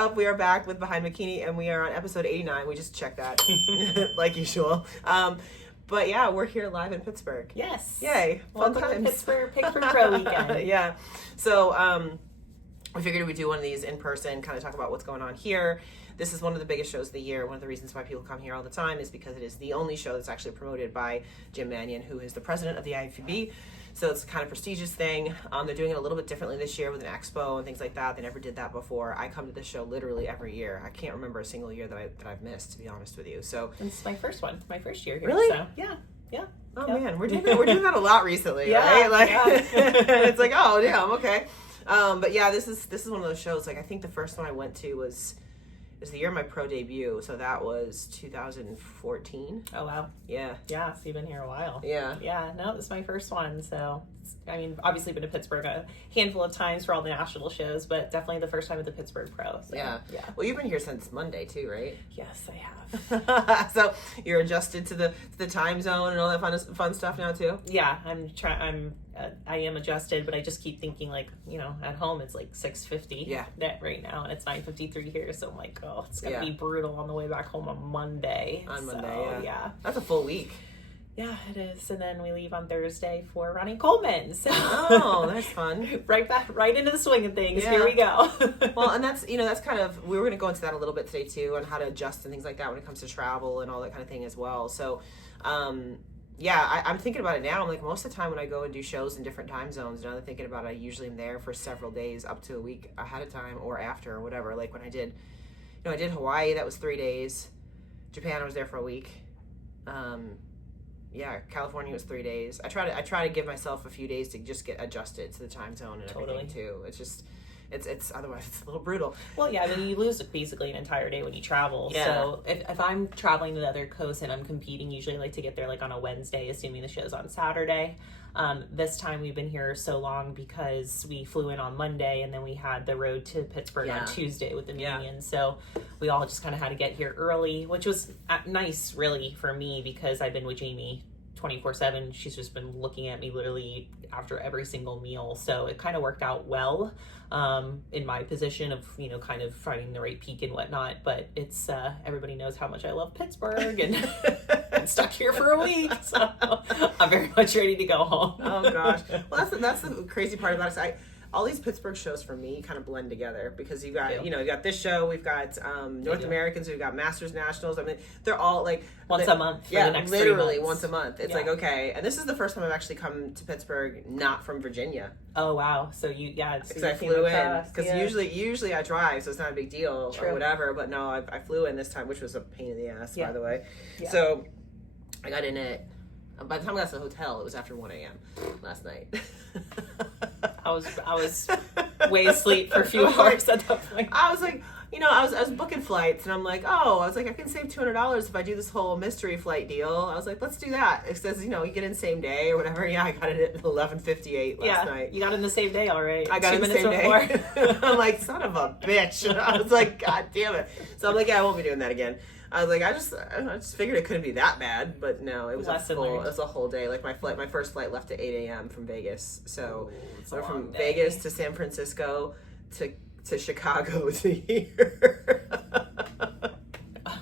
up? We are back with Behind Bikini, and we are on episode 89. We just checked that, like usual. But yeah, we're here live in Pittsburgh. Yes. Yay. Fun times. Pittsburgh Pro weekend. Yeah. So we figured we'd do one of these in person, kind of talk about what's going on here. This is one of the biggest shows of the year. One of the reasons why people come here all the time is because it is the only show that's actually promoted by Jim Mannion, who is the president of the IFBB. So it's a kind of prestigious thing. They're doing it a little bit differently this year with an expo and things like that. They never did that before. I come to this show literally every year. I can't remember a single year that I've missed, to be honest with you. So it's my first one, my first year here. Really? So, yeah. Oh man, we're doing that a lot recently, Yeah, right? Like, yeah. it's like, oh damn, okay. But yeah, this is one of those shows. Like, I think the first one I went to was the year of my pro debut, so that was 2014. Oh wow. Yeah. Yeah, so you've been here a while. Yeah. Yeah, no, this is my first one, so I mean, obviously been to Pittsburgh a handful of times for all the national shows, but definitely the first time at the Pittsburgh Pro. So, yeah. Well, you've been here since Monday too, right? Yes, I have. So you're adjusted to the time zone and all that fun stuff now too. Yeah, I am adjusted, but I just keep thinking, like, you know, at home it's like 6:50. Yeah. Right now, and it's 9:53 here, so I'm like, oh, it's gonna be brutal on the way back home on Monday. Yeah. That's a full week. Yeah, it is. And then we leave on Thursday for Ronnie Coleman. So oh, that's fun. right into the swing of things. Yeah. Here we go. Well, and that's kind of, we were going to go into that a little bit today too, on how to adjust and things like that when it comes to travel and all that kind of thing as well. So, yeah, I'm thinking about it now. I'm like, most of the time when I go and do shows in different time zones, now that I'm thinking about it, I usually am there for several days, up to a week ahead of time or after or whatever. Like when I did Hawaii, that was 3 days. Japan, I was there for a week. Yeah, California was 3 days. I try to give myself a few days to just get adjusted to the time zone and everything too. It's just, it's otherwise it's a little brutal. Well, yeah, I mean, you lose basically an entire day when you travel. Yeah. So if I'm traveling to the other coast and I'm competing, usually I like to get there like on a Wednesday, assuming the show's on Saturday. This time we've been here so long because we flew in on Monday and then we had the road to Pittsburgh on Tuesday with the Minions. So we all just kind of had to get here early, which was nice really for me because I've been with Jamie 24/7. She's just been looking at me literally after every single meal. So it kind of worked out well in my position of, you know, kind of finding the right peak and whatnot. But it's everybody knows how much I love Pittsburgh and I'm stuck here for a week. So I'm very much ready to go home. Oh gosh. Well, that's the crazy part about it. All these Pittsburgh shows for me kind of blend together because you got this show, we've got North Americans, we've got Masters Nationals. I mean, they're all like once a month. For the next literally 3 months. once a month. It's like, okay. And this is the first time I've actually come to Pittsburgh not from Virginia. Oh wow. So because I flew in because usually I drive, so it's not a big deal or whatever. But no, I flew in this time, which was a pain in the ass, by the way. Yeah. So I got in it. By the time I got to the hotel, it was after 1 a.m. last night. I was way asleep for a few hours at that point. I was like, I was booking flights, and I'm like, I can save $200 if I do this whole mystery flight deal. I was like, let's do that. It says, you get in same day or whatever. Yeah, I got it at 11:58 last night. You got in the same day, all right. I got in the same day. I'm like, son of a bitch. I was like, God damn it. So I'm like, I won't be doing that again. I was like, I just figured it couldn't be that bad, but no, it was a whole day. Like my first flight left at 8 a.m. from Vegas. So I went from Vegas to San Francisco to Chicago to here.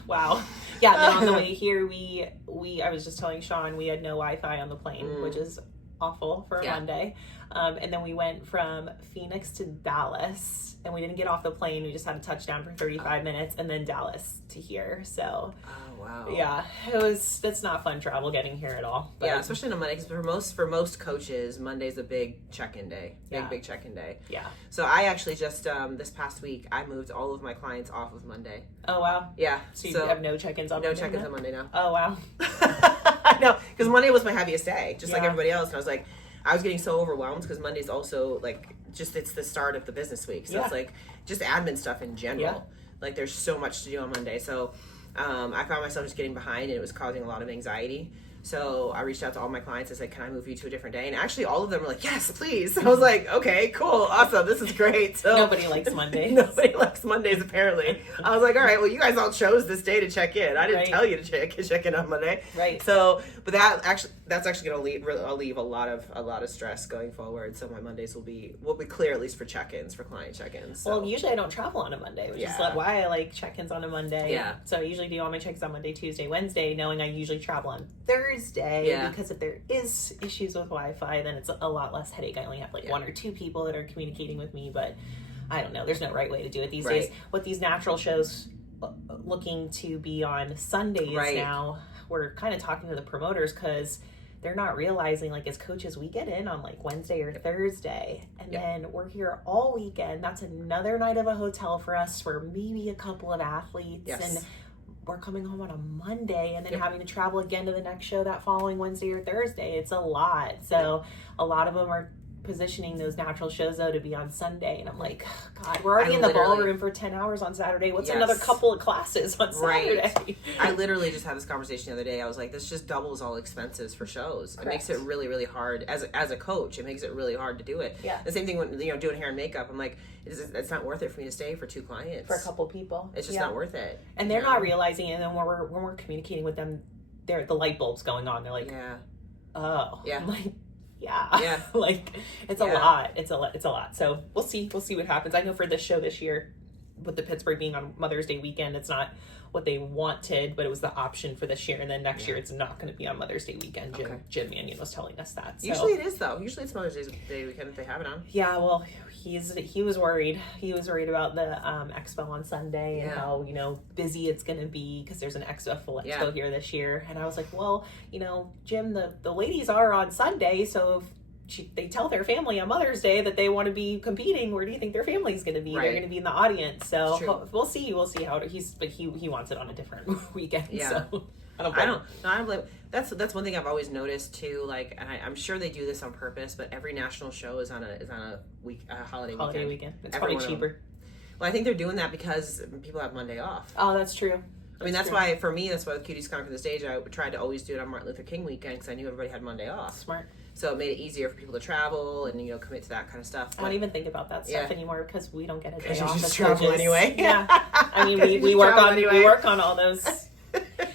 Wow. Yeah, then on the way here, I was just telling Sean, we had no Wi-Fi on the plane, which is awful for a Monday. And then we went from Phoenix to Dallas, and we didn't get off the plane. We just had a touchdown for 35 minutes, and then Dallas to here. So, oh wow, yeah, that's not fun travel getting here at all. But, yeah, especially on a Monday, because for most coaches, Monday's a big check-in day, big check-in day. Yeah. So I actually just this past week I moved all of my clients off of Monday. Oh wow. Yeah. So you have no check-ins on Monday? No check-ins on Monday now. Oh wow. I know, because Monday was my heaviest day, just like everybody else, and I was like, I was getting so overwhelmed because Monday's also like it's the start of the business week, so it's like just admin stuff in general. Yeah. Like there's so much to do on Monday, so I found myself just getting behind, and it was causing a lot of anxiety. So I reached out to all my clients and said, can I move you to a different day? And actually all of them were like, yes, please. I was like, okay, cool, awesome, this is great. So nobody likes Mondays. Nobody likes Mondays, apparently. I was like, all right, well, you guys all chose this day to check in. I didn't Right. tell you to check in on Monday. Right. So, but that's actually going to leave a lot of stress going forward. So my Mondays will be clear, at least for check-ins, for client check-ins. So. Well, usually I don't travel on a Monday, which is Yeah. why I like check-ins on a Monday. Yeah. So I usually do all my check-ins on Monday, Tuesday, Wednesday, knowing I usually travel on Thursday. Yeah. Because if there is issues with Wi-Fi, then it's a lot less headache. I only have like Yeah. 1 or 2 people that are communicating with me, but I don't know. There's no right way to do it these Right. days. With these natural shows looking to be on Sundays Right. now, we're kind of talking to the promoters because they're not realizing, like, as coaches, we get in on like Wednesday or Thursday, and Yep. then we're here all weekend. That's another night of a hotel for us for maybe a couple of athletes. Yes. And we're coming home on a Monday and then Yep. having to travel again to the next show that following Wednesday or Thursday. It's a lot. So a lot of them are positioning those natural shows though to be on Sunday, and I'm like, God, we're already in the ballroom for 10 hours on Saturday. What's Yes. another couple of classes on Saturday? Right. I literally just had this conversation the other day. I was like, this just doubles all expenses for shows. It makes it really, really hard as a coach. It makes it really hard to do it. Yeah. The same thing when doing hair and makeup. I'm like, it's not worth it for me to stay for 2 clients. For a couple people. It's just not worth it. And they're not realizing it. And then when we're communicating with them, the light bulb's going on. They're like, yeah. Oh. Yeah. I'm like, yeah. Yeah. Like, it's a lot. It's a lot. So we'll see what happens. I know for this show this year, with the Pittsburgh being on Mother's Day weekend, it's not what they wanted, but it was the option for this year. And then next year, it's not going to be on Mother's Day weekend. Jim Mannion was telling us that. So. Usually it is, though. Usually it's Mother's Day weekend if they have it on. Yeah, well, he was worried. He was worried about the expo on Sunday and how busy it's going to be because there's an full expo here this year. And I was like, well, Jim, the ladies are on Sunday, so if they tell their family on Mother's Day that they want to be competing, where do you think their family's going to be? Right. They're going to be in the audience. So we'll see how he wants it on a different weekend. Yeah. So I don't blame. That's one thing I've always noticed too. Like, and I'm sure they do this on purpose, but every national show is on a holiday weekend. It's probably cheaper. Well, I think they're doing that because people have Monday off. Oh, that's true. I mean, that's why for me, that's why with Cuties Conquer the Stage, I tried to always do it on Martin Luther King weekend because I knew everybody had Monday off. Smart. So it made it easier for people to travel and commit to that kind of stuff. I don't even think about that stuff anymore because we don't get a day off. You just travel anyway. Yeah, I mean we work on all those.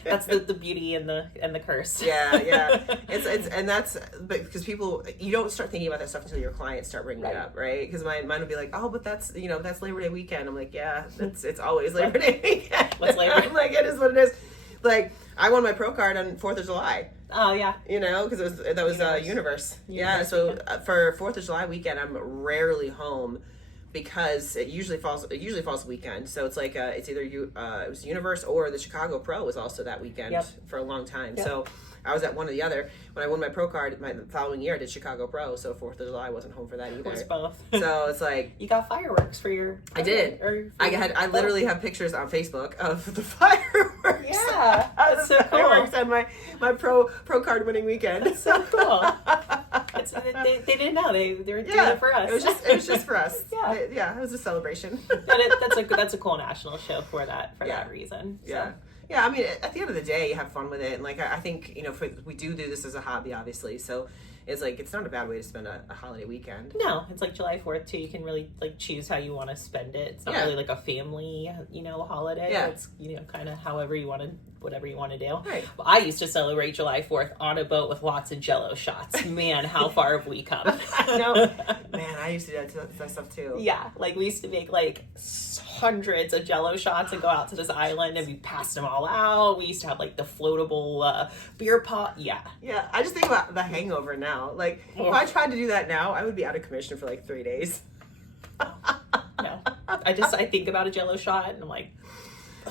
That's the beauty and the curse. Yeah. It's that's because people, you don't start thinking about that stuff until your clients start bringing it up, right? Because mine would be like, oh, but that's Labor Day weekend. I'm like, yeah, it's always Labor Day weekend. What's Labor? I'm like, it is what it is. Like, I won my pro card on 4th of July. Oh yeah. Because that was Universe. Yeah. So for 4th of July weekend, I'm rarely home because it usually falls weekend. So it's like it's either it was Universe or the Chicago Pro was also that weekend for a long time. Yep. So I was at one or the other. When I won my pro card, the following year I did Chicago Pro. So 4th of July I wasn't home for that either. It was both. So it's like you got fireworks for your. I did. I literally have pictures on Facebook of the fireworks. Yeah, that's so cool. Fireworks on my pro card winning weekend. That's so cool. They didn't know they were doing it for us. It was just for us. Yeah, it was a celebration. That's a cool national show for that reason. Yeah. Yeah, I mean, at the end of the day, you have fun with it, and like I think we do this as a hobby, obviously. So it's like it's not a bad way to spend a holiday weekend. No, it's like July 4th too. You can really like choose how you want to spend it. It's not really like a family, holiday. Yeah. It's kind of however you want to, whatever you want to do. Right. But I used to celebrate July 4th on a boat with lots of Jell-O shots. Man, how far have we come? No, man, I used to do that stuff too. Yeah, like we used to make like hundreds of Jell-O shots and go out to this island and we passed them all out. We used to have like the floatable beer pot. Yeah. I just think about the hangover now. Like if I tried to do that now, I would be out of commission for like 3 days. No, I think about a Jell-O shot and I'm like,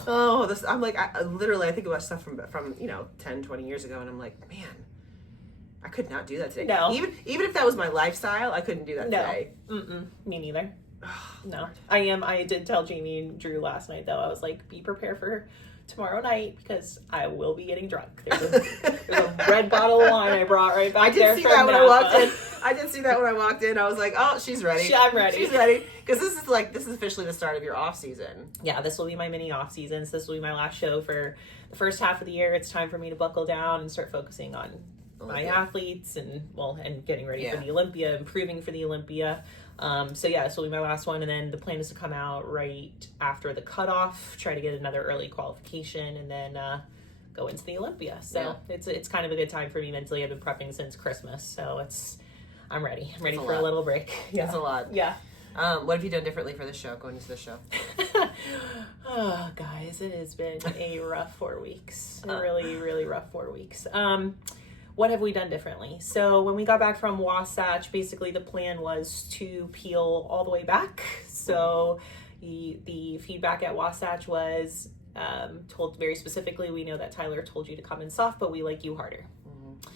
I'm like, I literally think about stuff from 10, 20 years ago, and I'm like, man, I could not do that today. No. Even if that was my lifestyle, I couldn't do that today. Me neither. No, I did tell Jamie and Drew last night though. I was like, be prepared for tomorrow night because I will be getting drunk. There's a red bottle of wine I brought right back there. I did see that when I walked in. I did see that when I walked in. I was like, oh, she's ready. I'm ready. She's ready. Because this is officially the start of your off season. Yeah, this will be my mini off season. So this will be my last show for the first half of the year. It's time for me to buckle down and start focusing on my athletes and getting ready for the Olympia, improving for the Olympia. So yeah, this will be my last one, and then the plan is to come out right after the cutoff, try to get another early qualification, and then go into the Olympia. So it's kind of a good time for me mentally. I've been prepping since Christmas, so I'm ready. I'm ready for a little break. Yeah, it's a lot. Yeah. What have you done differently for this show? Going into the show? Oh, guys, it has been a rough 4 weeks. A really, really rough 4 weeks. What have we done differently? So when we got back from Wasatch, basically the plan was to peel all the way back. So the feedback at Wasatch was told very specifically, we know that Tyler told you to come in soft, but we like you harder.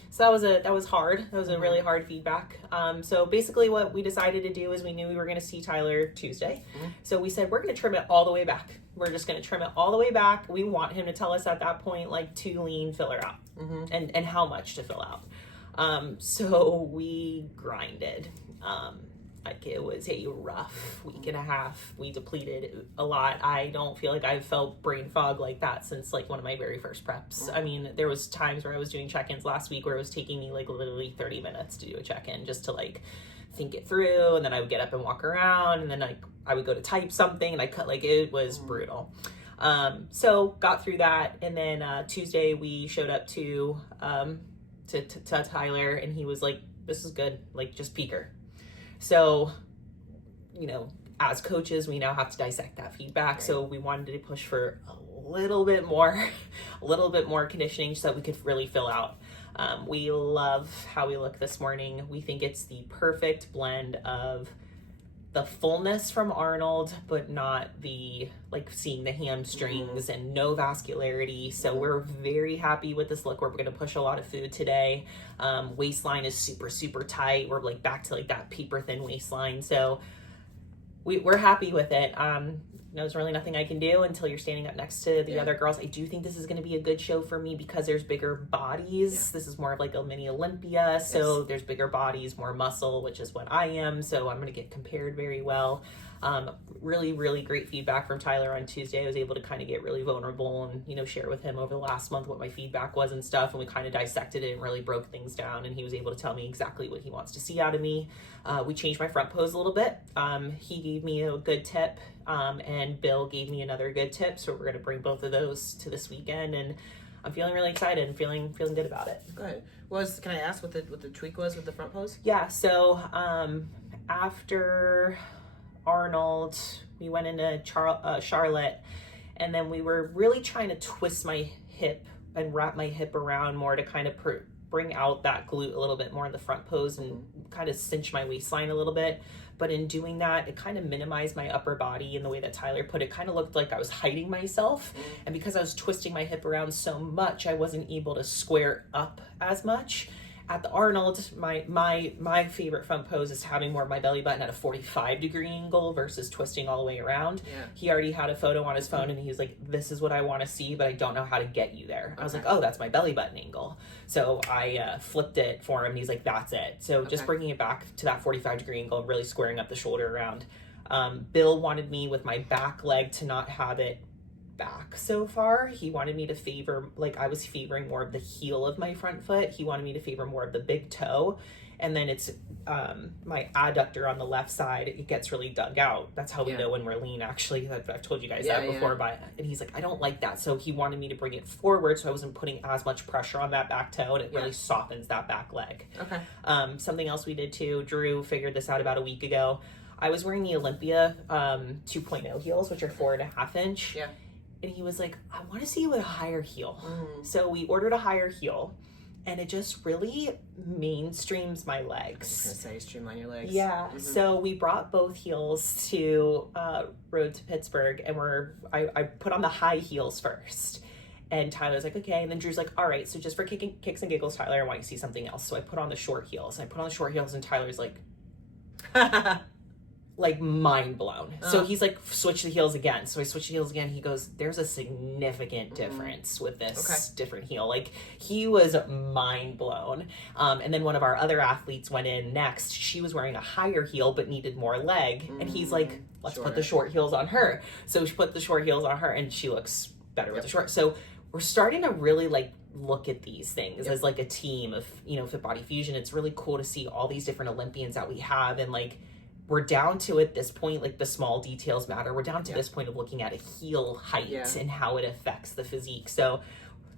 So that was hard. That was a really hard feedback. So basically what we decided to do is we knew we were going to see Tyler Tuesday. So we said, we're going to trim it all the way back. We're just going to trim it all the way back. We want him to tell us at that point, like, too lean, fill her out, and how much to fill out. So we grinded. Like, it was a rough week and a half. We depleted a lot. I don't feel like I've felt brain fog like that since like one of my very first preps. I mean, there was times where I was doing check-ins last week where it was taking me like literally 30 minutes to do a check-in just to like think it through, and then I would get up and walk around, and then I would go to type something, and I cut, like, it was brutal. So got through that, and then Tuesday we showed up to Tyler, and he was like, this is good, like, just peak her. So, you know, as coaches, we now have to dissect that feedback. Right. So we wanted to push for a little bit more conditioning so that we could really fill out. We love how we look this morning. We think it's the perfect blend of the fullness from Arnold, but not the, like, seeing the hamstrings and no vascularity. So we're very happy with this look. We're going to push a lot of food today. Waistline is super, super tight. We're like back to like that paper thin waistline. So we're happy with it. There's really nothing I can do until you're standing up next to the other girls. I do think this is going to be a good show for me because there's bigger bodies. Yeah. This is more of like a mini Olympia. So there's bigger bodies, more muscle, which is what I am. So I'm going to get compared very well. Really, really great feedback from Tyler on Tuesday. I was able to kind of get really vulnerable and, you know, share with him over the last month what my feedback was and stuff. And we kind of dissected it and really broke things down. And he was able to tell me exactly what he wants to see out of me. We changed my front pose a little bit. He gave me a good tip, and Bill gave me another good tip. So we're going to bring both of those to this weekend. And I'm feeling really excited and feeling good about it. Good. Can I ask what the tweak was with the front pose? Yeah. So after Arnold, we went into Charlotte, and then we were really trying to twist my hip and wrap my hip around more to kind of bring out that glute a little bit more in the front pose and kind of cinch my waistline a little bit. But in doing that, it kind of minimized my upper body in the way that Tyler put it. Kind of looked like I was hiding myself. And because I was twisting my hip around so much, I wasn't able to square up as much. At the Arnold, my favorite front pose is having more of my belly button at a 45-degree angle versus twisting all the way around. Yeah. He already had a photo on his phone, and he was like, this is what I want to see, but I don't know how to get you there. I was like, oh, that's my belly button angle. So I flipped it for him, and he's like, that's it. So just bringing it back to that 45-degree angle and really squaring up the shoulder around. Bill wanted me with my back leg to not have it back so far. He wanted me to favor, like, I was favoring more of the heel of my front foot. He wanted me to favor more of the big toe. And then it's my adductor on the left side, it gets really dug out. That's how we know when we're lean, actually. I've told you guys that before. But and he's like, I don't like that. So he wanted me to bring it forward so I wasn't putting as much pressure on that back toe, and it really softens that back leg. Okay. Something else we did too, Drew figured this out about a week ago. I was wearing the Olympia 2.0 heels, which are 4.5 inch. Yeah. And he was like, I want to see you with a higher heel. So we ordered a higher heel, and it just really mainstreams my legs. I was just going to say, streamline your legs. Yeah. So we brought both heels to road to Pittsburgh, and I put on the high heels first. And Tyler's like, okay. And then Drew's like, all right, so just for kicks and giggles, Tyler, I want you to see something else. So I put on the short heels. And I put on the short heels, and Tyler's like, like mind blown. So he's like, switch the heels again. So I switched the heels again. He goes, there's a significant difference with this different heel. Like, he was mind blown. And then one of our other athletes went in next. She was wearing a higher heel but needed more leg. And he's like, let's put the short heels on her. So she put the short heels on her, and she looks better with the short. So we're starting to really like look at these things as like a team of, you know, Fit Body Fusion. It's really cool to see all these different Olympians that we have, and like, we're down to at this point, like, the small details matter. We're down to this point of looking at a heel height and how it affects the physique. So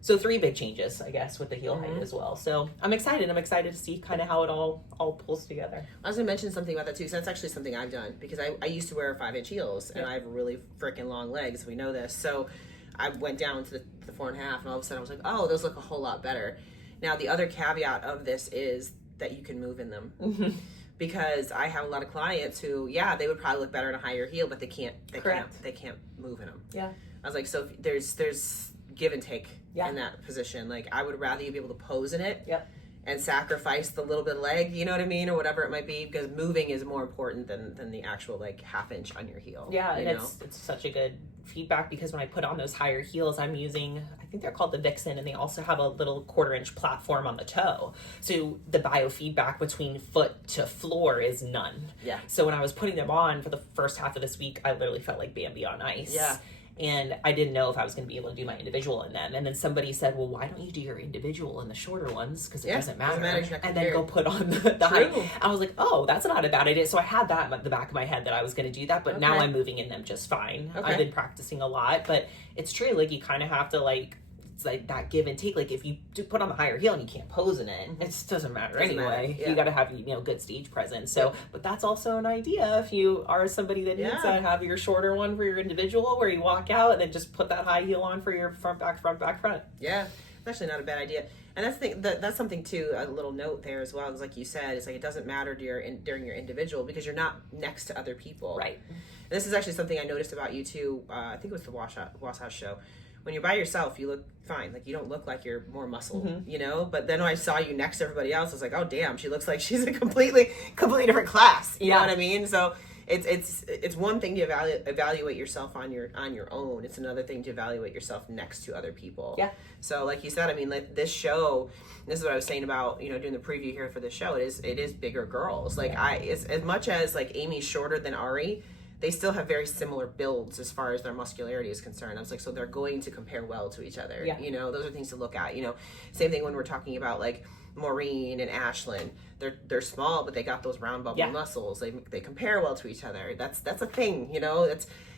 3 big changes, I guess, with the heel height as well. So I'm excited. I'm excited to see kind of how it all pulls together. I was going to mention something about that too. So that's actually something I've done, because I used to wear 5-inch heels, and I have really freaking long legs. We know this. So I went down to the 4.5, and all of a sudden I was like, oh, those look a whole lot better. Now, the other caveat of this is that you can move in them. Because I have a lot of clients who, they would probably look better in a higher heel, but they can't move in them. Yeah. I was like, so there's give and take in that position. Like, I would rather you be able to pose in it and sacrifice the little bit of leg, you know what I mean, or whatever it might be, because moving is more important than the actual like 1/2 inch on your heel. Yeah, and it's such a good feedback, because when I put on those higher heels, I'm using, I think they're called the Vixen, and they also have a little 1/4 inch platform on the toe. So the biofeedback between foot to floor is none. Yeah. So when I was putting them on for the first half of this week, I literally felt like Bambi on ice. Yeah. And I didn't know if I was going to be able to do my individual in them. And then somebody said, well, why don't you do your individual in the shorter ones? Because it doesn't matter. And then go put on the height. I was like, oh, that's not a bad idea. So I had that in the back of my head that I was going to do that. But now I'm moving in them just fine. I've been practicing a lot. But it's true. Like, you kind of have to, like, it's like that give and take. Like, if you do put on the higher heel and you can't pose in it, it just doesn't matter anyway. You got to have, you know, good stage presence. So, but that's also an idea if you are somebody that needs to have your shorter one for your individual, where you walk out and then just put that high heel on for your front, back, front. Yeah, it's actually not a bad idea. And that's the thing, that's something too, a little note there as well, is like you said, it's like, it doesn't matter during your individual, because you're not next to other people. Right. And this is actually something I noticed about you too. I think it was the Wash House show. When you're by yourself, you look fine. Like, you don't look like you're more muscle, you know? But then when I saw you next to everybody else, I was like, oh, damn, she looks like she's a completely different class. You know what I mean? So it's one thing to evaluate yourself on your own. It's another thing to evaluate yourself next to other people. Yeah. So like you said, I mean, like, this show, this is what I was saying about, you know, doing the preview here for the show. It is bigger girls. Like, it's as much as like Amy's shorter than Ari, they still have very similar builds as far as their muscularity is concerned. I was like, so they're going to compare well to each other. Yeah. You know, those are things to look at. You know, same thing when we're talking about like Maureen and Ashlyn. They're small, but they got those round bubbly muscles. They compare well to each other. That's a thing. You know,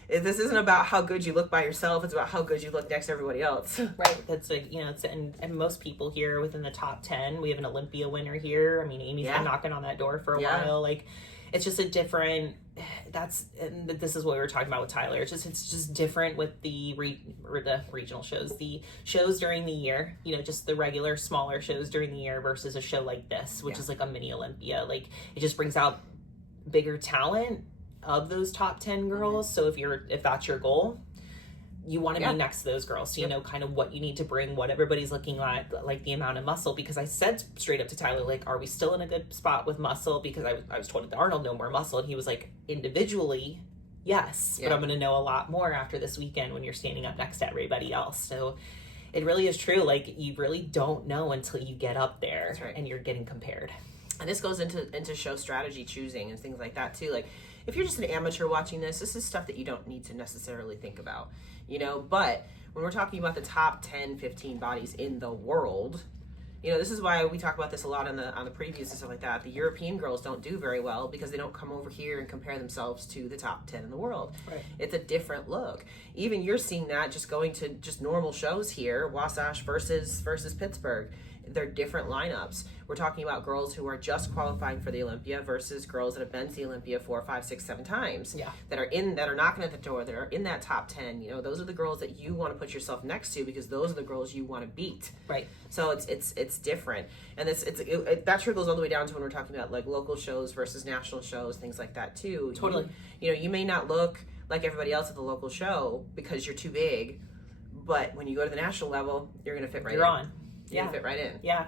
this isn't about how good you look by yourself. It's about how good you look next to everybody else. Right. That's like, you know, and most people here within the top 10. We have an Olympia winner here. I mean, Amy's been knocking on that door for a while. Like, it's just a different. And this is what we were talking about with Tyler. It's just different with the regional shows, the shows during the year. You know, just the regular smaller shows during the year versus a show like this, which is like a mini Olympia. Like, it just brings out bigger talent of those top 10 girls. So if that's your goal, you want to be next to those girls, so you know kind of what you need to bring, what everybody's looking like the amount of muscle. Because I said straight up to Tyler, like, are we still in a good spot with muscle? Because I was told that Arnold no more muscle, and he was like, individually, yes, but I'm going to know a lot more after this weekend when you're standing up next to everybody else. So it really is true. Like, you really don't know until you get up there and you're getting compared. And this goes into show strategy choosing and things like that too. Like, if you're just an amateur watching this is stuff that you don't need to necessarily think about, you know. But when we're talking about the top 10, 15 bodies in the world, you know, this is why we talk about this a lot on the previews and stuff like that. The European girls don't do very well because they don't come over here and compare themselves to the top 10 in the world. Right. It's a different look. Even you're seeing that just going to just normal shows here, Wasatch versus Pittsburgh. They're different lineups. We're talking about girls who are just qualifying for the Olympia versus girls that have been to the Olympia 4, 5, 6, 7 times. Yeah. That are knocking at the door, that are in that top 10. You know, those are the girls that you want to put yourself next to, because those are the girls you want to beat. Right. So it's different, and that trickles all the way down to when we're talking about like local shows versus national shows, things like that too. Totally. You know, you may not look like everybody else at the local show because you're too big, but when you go to the national level, you're going to fit right in. You're on. Yeah. Fit right in. Yeah.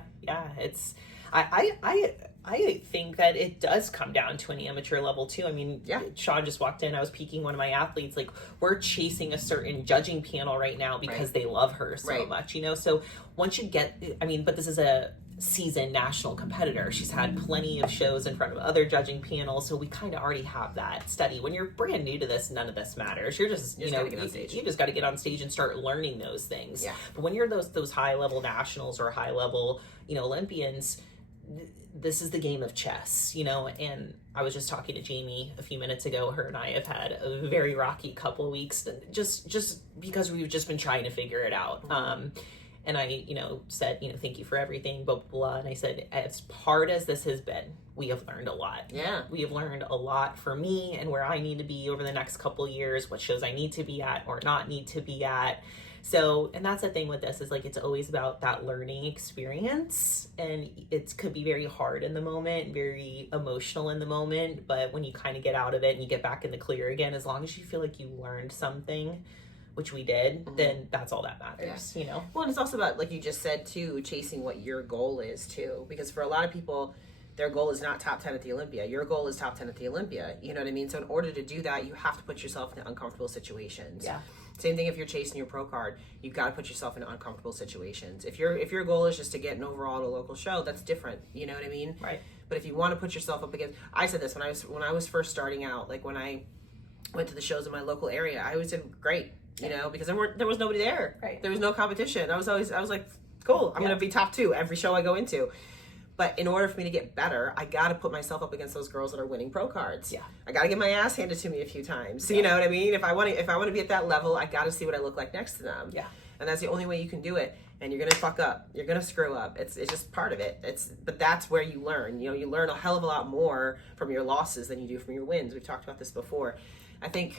It's, I I think that it does come down to an amateur level too. I mean, Yeah. Sean just walked in. I was peeking one of my athletes. Like, we're chasing a certain judging panel right now because they love her so much, you know? So once you get, I mean, but this is a seasoned national competitor. She's had plenty of shows in front of other judging panels. So we kind of already have that study. When you're brand new to this, none of this matters. You're just, you know, you just got to get on stage and start learning those things. Yeah. But when you're those high level nationals or high level, you know, Olympians, this is the game of chess, you know. And I was just talking to Jamie a few minutes ago. Her and I have had a very rocky couple of weeks, just because we've just been trying to figure it out. And I, you know, said, you know, thank you for everything, blah, blah, blah. And I said, as hard as this has been, we have learned a lot. Yeah. We have learned a lot for me and where I need to be over the next couple of years, what shows I need to be at or not need to be at. So, and that's the thing with this is like, it's always about that learning experience, and it could be very hard in the moment, very emotional in the moment. But when you kind of get out of it and you get back in the clear again, as long as you feel like you learned something, which we did, then that's all that matters, you know? Well, and it's also about, like you just said too, chasing what your goal is too. Because for a lot of people, their goal is not top 10 at the Olympia. Your goal is top 10 at the Olympia. You know what I mean? So in order to do that, you have to put yourself in uncomfortable situations. Yeah. Same thing if you're chasing your pro card. You've got to put yourself in uncomfortable situations. If your goal is just to get an overall at a local show, that's different. You know what I mean? Right. But if you want to put yourself up against, I said this when I was first starting out, like when I went to the shows in my local area, I always did great. You know, because there was nobody there. Right. There was no competition. I was like, cool, I'm going to be top 2 every show I go into. But in order for me to get better, I got to put myself up against those girls that are winning pro cards. Yeah. I got to get my ass handed to me a few times. So, you know what I mean? If I want to be at that level, I got to see what I look like next to them. Yeah. And that's the only way you can do it. And you're going to fuck up. You're going to screw up. It's just part of it. But that's where you learn. You know, you learn a hell of a lot more from your losses than you do from your wins. We've talked about this before. I think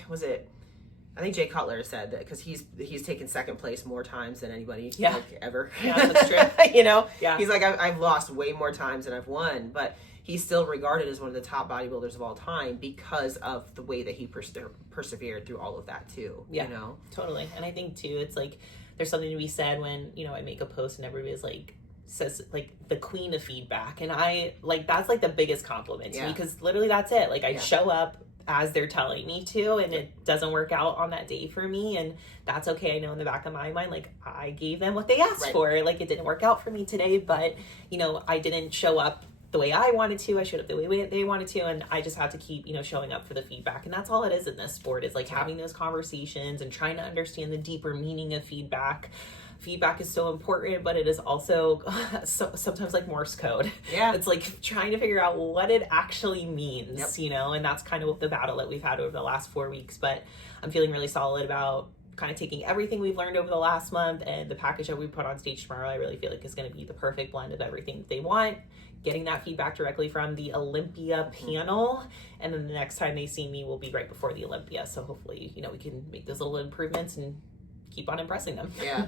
Jay Cutler said that because he's taken second place more times than anybody like, ever. Yeah, that's true. You know? Yeah. He's like, I've lost way more times than I've won, but he's still regarded as one of the top bodybuilders of all time because of the way that he persevered through all of that too. Yeah, you know? Totally. And I think too, it's like, there's something to be said when, you know, I make a post and everybody's like, says like the queen of feedback. And I like, that's like the biggest compliment to me, because literally that's it. Like I show up as they're telling me to, and it doesn't work out on that day for me, and that's okay. I know in the back of my mind, like I gave them what they asked for. Like it didn't work out for me today, but you know, I didn't show up the way I wanted to. I showed up the way they wanted to, and I just have to keep, you know, showing up for the feedback. And that's all it is in this sport, is like having those conversations and trying to understand the deeper meaning of feedback. Feedback is so important, but it is also sometimes like Morse code. Yeah. It's like trying to figure out what it actually means, you know, and that's kind of the battle that we've had over the last 4 weeks. But I'm feeling really solid about kind of taking everything we've learned over the last month, and the package that we put on stage tomorrow, I really feel like is going to be the perfect blend of everything that they want, getting that feedback directly from the Olympia panel. And then the next time they see me will be right before the Olympia. So hopefully, you know, we can make those little improvements and keep on impressing them. Yeah.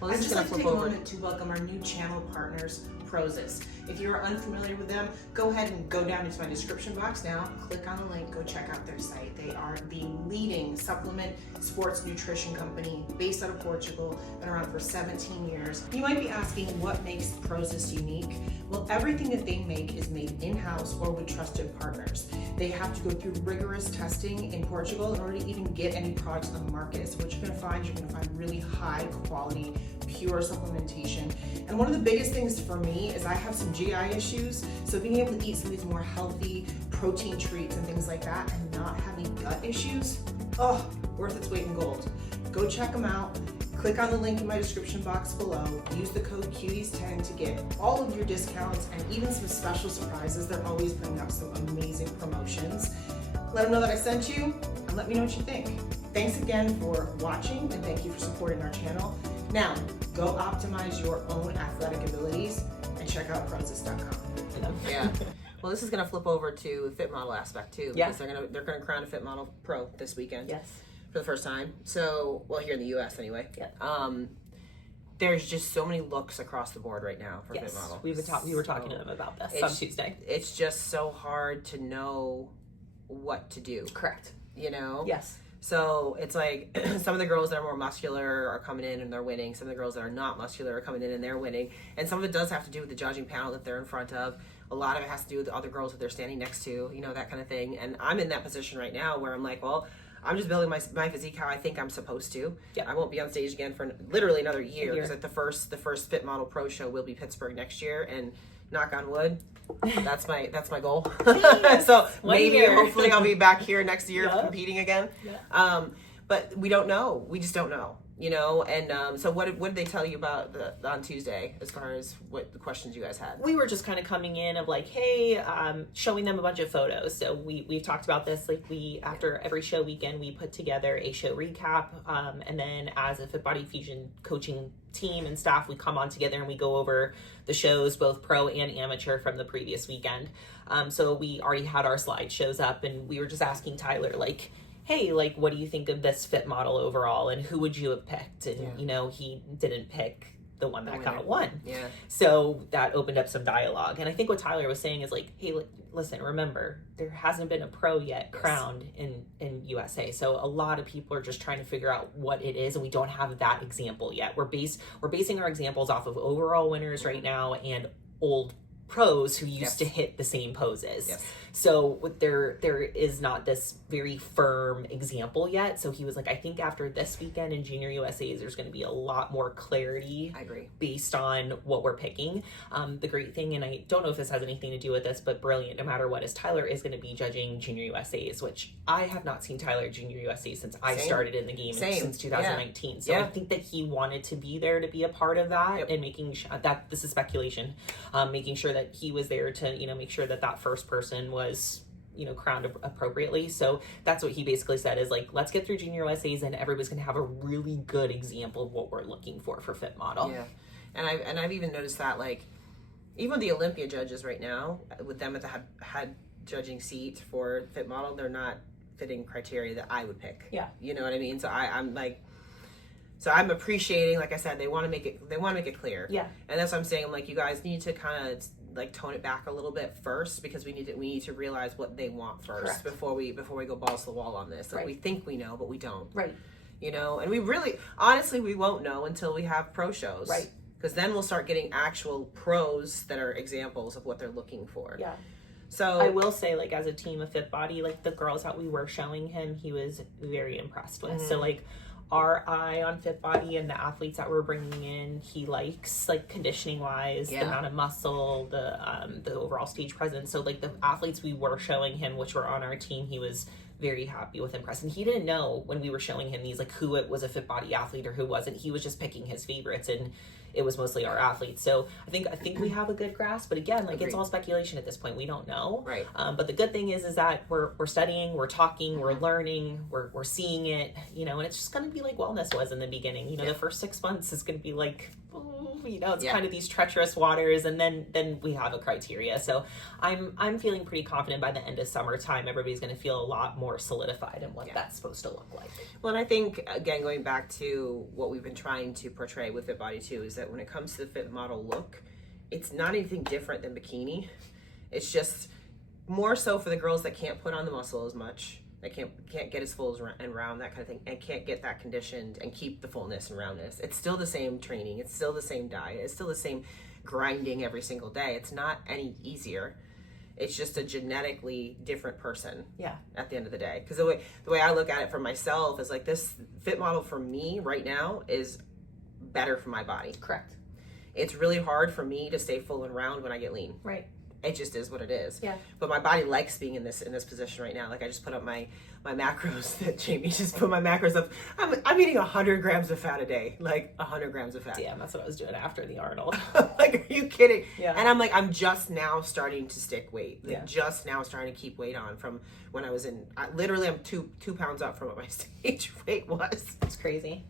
Well, I'd just like to take a moment to welcome our new channel partners, Prozis. If you're unfamiliar with them, go ahead and go down into my description box now, click on the link, go check out their site. They are the leading supplement sports nutrition company based out of Portugal, been around for 17 years. You might be asking what makes Prozis unique? Well, everything that they make is made in-house or with trusted partners. They have to go through rigorous testing in Portugal in order to even get any products on the market. So what you're gonna find really high quality, pure supplementation. And one of the biggest things for me is I have some GI issues. So being able to eat some of these more healthy protein treats and things like that and not having gut issues, worth its weight in gold. Go check them out. Click on the link in my description box below. Use the code Cuties10 to get all of your discounts and even some special surprises. They're always bringing up some amazing promotions. Let them know that I sent you and let me know what you think. Thanks again for watching, and thank you for supporting our channel. Now, go optimize your own athletic abilities and check out Prozis.com. Yeah. Well, this is going to flip over to the fit model aspect too, because they're going to crown a fit model pro this weekend. Yes. For the first time. So, well, here in the U.S. anyway. Yeah. There's just so many looks across the board right now for fit model. We were talking to them about this on Tuesday. It's just so hard to know what to do. Correct. You know? Yes. So it's like some of the girls that are more muscular are coming in and they're winning. Some of the girls that are not muscular are coming in and they're winning. And some of it does have to do with the judging panel that they're in front of. A lot of it has to do with the other girls that they're standing next to, you know, that kind of thing. And I'm in that position right now where I'm like, well, I'm just building my physique how I think I'm supposed to. Yeah. I won't be on stage again for literally another year, because the first Fit Model Pro show will be Pittsburgh next year, and knock on wood, that's my goal. So maybe hopefully I'll be back here next year competing again. Yeah. But we don't know. We just don't know. You know, and so what did they tell you about on Tuesday as far as what the questions you guys had? We were just kind of coming in of like, hey, showing them a bunch of photos. So we've talked about this, like after every show weekend, we put together a show recap, and then as a Fit Body Fusion coaching team and staff, we come on together and we go over the shows, both pro and amateur, from the previous weekend. So we already had our slideshows up, and we were just asking Tyler, like, hey, like, what do you think of this fit model overall, and who would you have picked? And, you know, he didn't pick the one that got won. Yeah. So that opened up some dialogue. And I think what Tyler was saying is like, hey, listen, remember, there hasn't been a pro yet crowned in USA. So a lot of people are just trying to figure out what it is, and we don't have that example yet. We're basing our examples off of overall winners right now and old pros who used to hit the same poses. Yes. So there is not this very firm example yet. So he was like, I think after this weekend in Junior USA's, there's going to be a lot more clarity. I agree. Based on what we're picking. The great thing, and I don't know if this has anything to do with this, but brilliant, no matter what, is Tyler is going to be judging Junior USA's, which I have not seen Tyler Junior USA since I started in the game since 2019. Yeah. So I think that he wanted to be there to be a part of that, and making sure that, this is speculation, making sure that he was there to, you know, make sure that that first person was, you know, crowned appropriately. So that's what he basically said, is like, let's get through Junior USA's and everybody's going to have a really good example of what we're looking for Fit Model. Yeah. And I've even noticed that, like, even the Olympia judges right now, with them at the head judging seat for Fit Model, they're not fitting criteria that I would pick. Yeah. You know what I mean? So I'm like, so I'm appreciating, like I said, they want to make it clear. Yeah. And that's what I'm saying. I'm like, you guys need to kind of like tone it back a little bit first, because we need to realize what they want first. Correct. before we go balls to the wall on this. Like, we think we know, but we don't. Right. You know, and we really, honestly, we won't know until we have pro shows. Right. Because then we'll start getting actual pros that are examples of what they're looking for. Yeah. So I will say, like, as a team of Fit Body, like the girls that we were showing him, he was very impressed with. So like, our eye on Fit Body and the athletes that we're bringing in, he likes, like, conditioning wise, the amount of muscle, the overall stage presence. So like the athletes we were showing him, which were on our team, he was very happy with, impressed. And he didn't know when we were showing him these, like, who it was a Fit Body athlete or who wasn't. He was just picking his favorites, and it was mostly our athletes. So I think we have a good grasp, but again, like, it's all speculation at this point. We don't know. Right. But the good thing is that we're studying, we're talking, we're learning, we're seeing it, you know, and it's just going to be like wellness was in the beginning. You know, the first 6 months is going to be like, you know, it's kind of these treacherous waters, and then we have a criteria. So I'm feeling pretty confident by the end of summertime, everybody's going to feel a lot more solidified in what that's supposed to look like. Well, and I think, again, going back to what we've been trying to portray with Fit Body too, is that when it comes to the Fit Model look, it's not anything different than bikini. It's just more so for the girls that can't put on the muscle as much, that can't get as full and round, that kind of thing, and can't get that conditioned and keep the fullness and roundness. It's still the same training. It's still the same diet. It's still the same grinding every single day. It's not any easier. It's just a genetically different person. Yeah. At the end of the day, because the way I look at it for myself is like, this Fit Model for me right now is better for my body. Correct. It's really hard for me to stay full and round when I get lean. Right. It just is what it is. Yeah. But my body likes being in this position right now. Like, I just put up my macros that Jamie just put my macros up. I'm eating 100 grams of fat a day. Like 100 grams of fat. Damn, that's what I was doing after the Arnold. Like, are you kidding? Yeah. And I'm like, I'm just now starting to stick weight. Like, Yeah. just now starting to keep weight on from when I was in. Literally, I'm two pounds up from what my stage weight was. It's crazy.